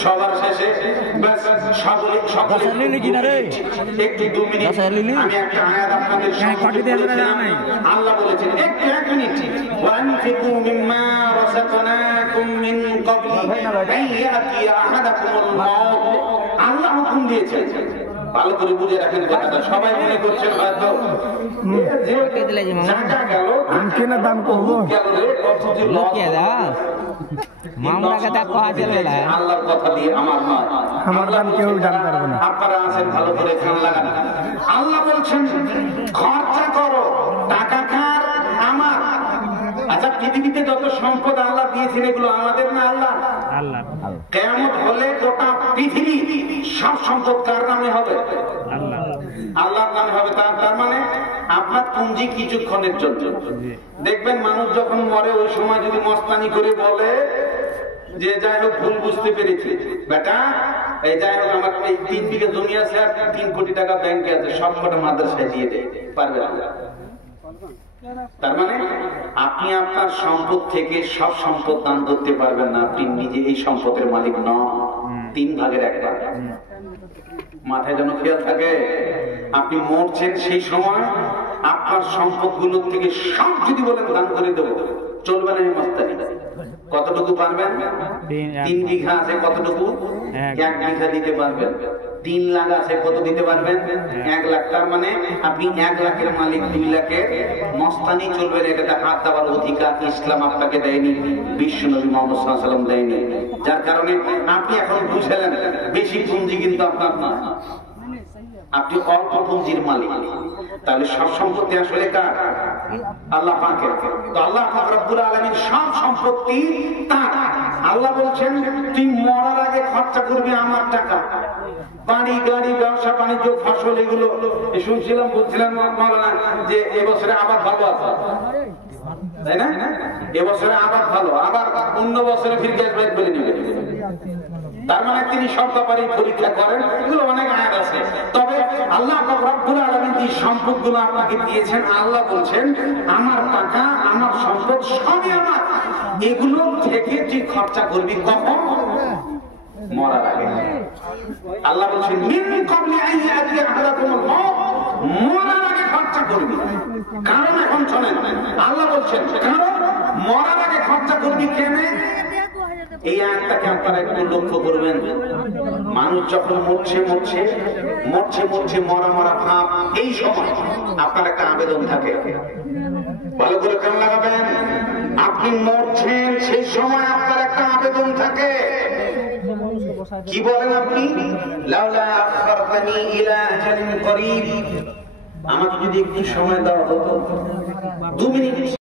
সবার শেষে বাস সকলে একটু 2 মিনিট আমি একটা আয়াত আপনাদের সামনে বলেছিলাম। আল্লাহ বলেছেন এক মিনিট, ওয়ানফিকু মিম্মা রাযাকনাকুম মিন ক্বাবলি আন ইয়াতিয়া আহাদাকুমুল মাউত। আল্লাহ হুকুম দিয়েছেন, ভালো করে বুঝে রাখেন কথাটা। সবাই মনে করছেন হয়তো জায়গা গেল আমি কেন দান করব, আল্লাহর কথা দিয়ে আমার নয়, আমার দান কেউ জানতে পারবে না। আপনারা আছেন, ভালো করে কান লাগান। আল্লাহ বলছেন খরচা করো, টাকা কার? আমার। আচ্ছা, পৃথিবীতে যত সম্পদ আল্লাহ দিয়েছেন এগুলো আমাদের না আল্লাহ? কিয়ামত হলে গোটা পৃথিবী সব সম্পদ কার নামে হবে? আল্লাহর নামে হবে। তার মানে আপনার পুঁজি কিছুক্ষণের জন্য। দেখবেন মানুষ যখন মরে ওই সময় যদি মস্তানি করে বলে যে যাই হোক ভুল বুঝতে পেরেছি বেটা, এই যাই হোক আমার এই 3 বিঘা জমি আছে আর 3 কোটি টাকা ব্যাংকে আছে, সব কটা মাদ্রাসায় দিয়ে দেয়, পারবে না। তার মানে আপনি আপনার সম্পদ থেকে সব সম্পদ দান করতে পারবেন না, আপনি নিজে এই সম্পদের মালিক নন। 3 ভাগের 1 ভাগ মাথায় যেন খেয়াল থাকে। আপনি মরছেন সেই সময় আপনার সম্পদ গুলোর থেকে সব যদি বলেন দান করে দেবো, চলবে না। এই মস্তানি কতটুকু পারবেন? 3 বিঘা আছে, কতটুকু? 1 বিঘা দিতে পারবেন। 3 লাখ আছে, কত দিতে পারবেন? 1 লাখ। তার মানে আপনি 1 লাখের মালিক, 2 লাখের মস্তানি চলবে না। এটা হাত দেওয়ার অধিকার ইসলাম আপনাকে দেয়নি, বিশ্ব নবী মুহাম্মদ সাল্লাল্লাহু আলাইহি ওয়াসাল্লাম দেয়নি। যার কারণে আপনি এখন বুঝলেন বেশি পুঁজি কিন্তু আপনার না, আপনি অল্প পুঁজির মালিক। তাহলে সব সম্পত্তি আসলে কার? আল্লাহ পাকের। তো আল্লাহ পাক রব্বুল আলামিন সব সম্পত্তি তার। আল্লাহ বলছেন তুই মরার আগে খরচা করবি আমার টাকা, বাড়ি গাড়ি ব্যবসা বাণিজ্য ফসল এগুলো। শুনছিলাম বলছিলাম মাওলানা যে এবছরে আবার ভালো আছে, তাই না? এবছরে আবার ভালো, আবার অন্য বছরে ফির গ্যাস বাইক বলে নিবে। তার মানে তিনি সব ব্যাপারে পরীক্ষা করেন, এগুলো অনেক আয়াত আছে। তবে আল্লাহ রব্বুল আলামিন যে সম্পদগুলো আপনাকে দিয়েছেন, আল্লাহ বলছেন আমার টাকা আমার সম্পদ সবই আমার, এগুলো থেকে তুই খরচা করবি কখন? মরার আগে। আল্লাহ বলছেন মিন ক্বাবলি আন ইয়াতিয়া আহাদাকুমুল মাউত, মরার আগে খরচা করবি। কারণ এখন শোনেন, আল্লাহ বলছেন কারণ মরার আগে খরচা করবি কেন? এই আয়াতটাকে আপনারা একটু লক্ষ্য করবেন। মানুষ যখন মরছে মরা ভাব, এই সময় আপনার একটা আবেদন থাকে, ভালো করে কান লাগাবেন। আপনি মরছেন সেই সময় আপনার একটা আবেদন থাকে। কি বলেন আপনি? লাউলা আখখারতানি ইলা আজালিন করিব, আমাকে যদি একটু সময় দেওয়া হতো, 2 মিনিট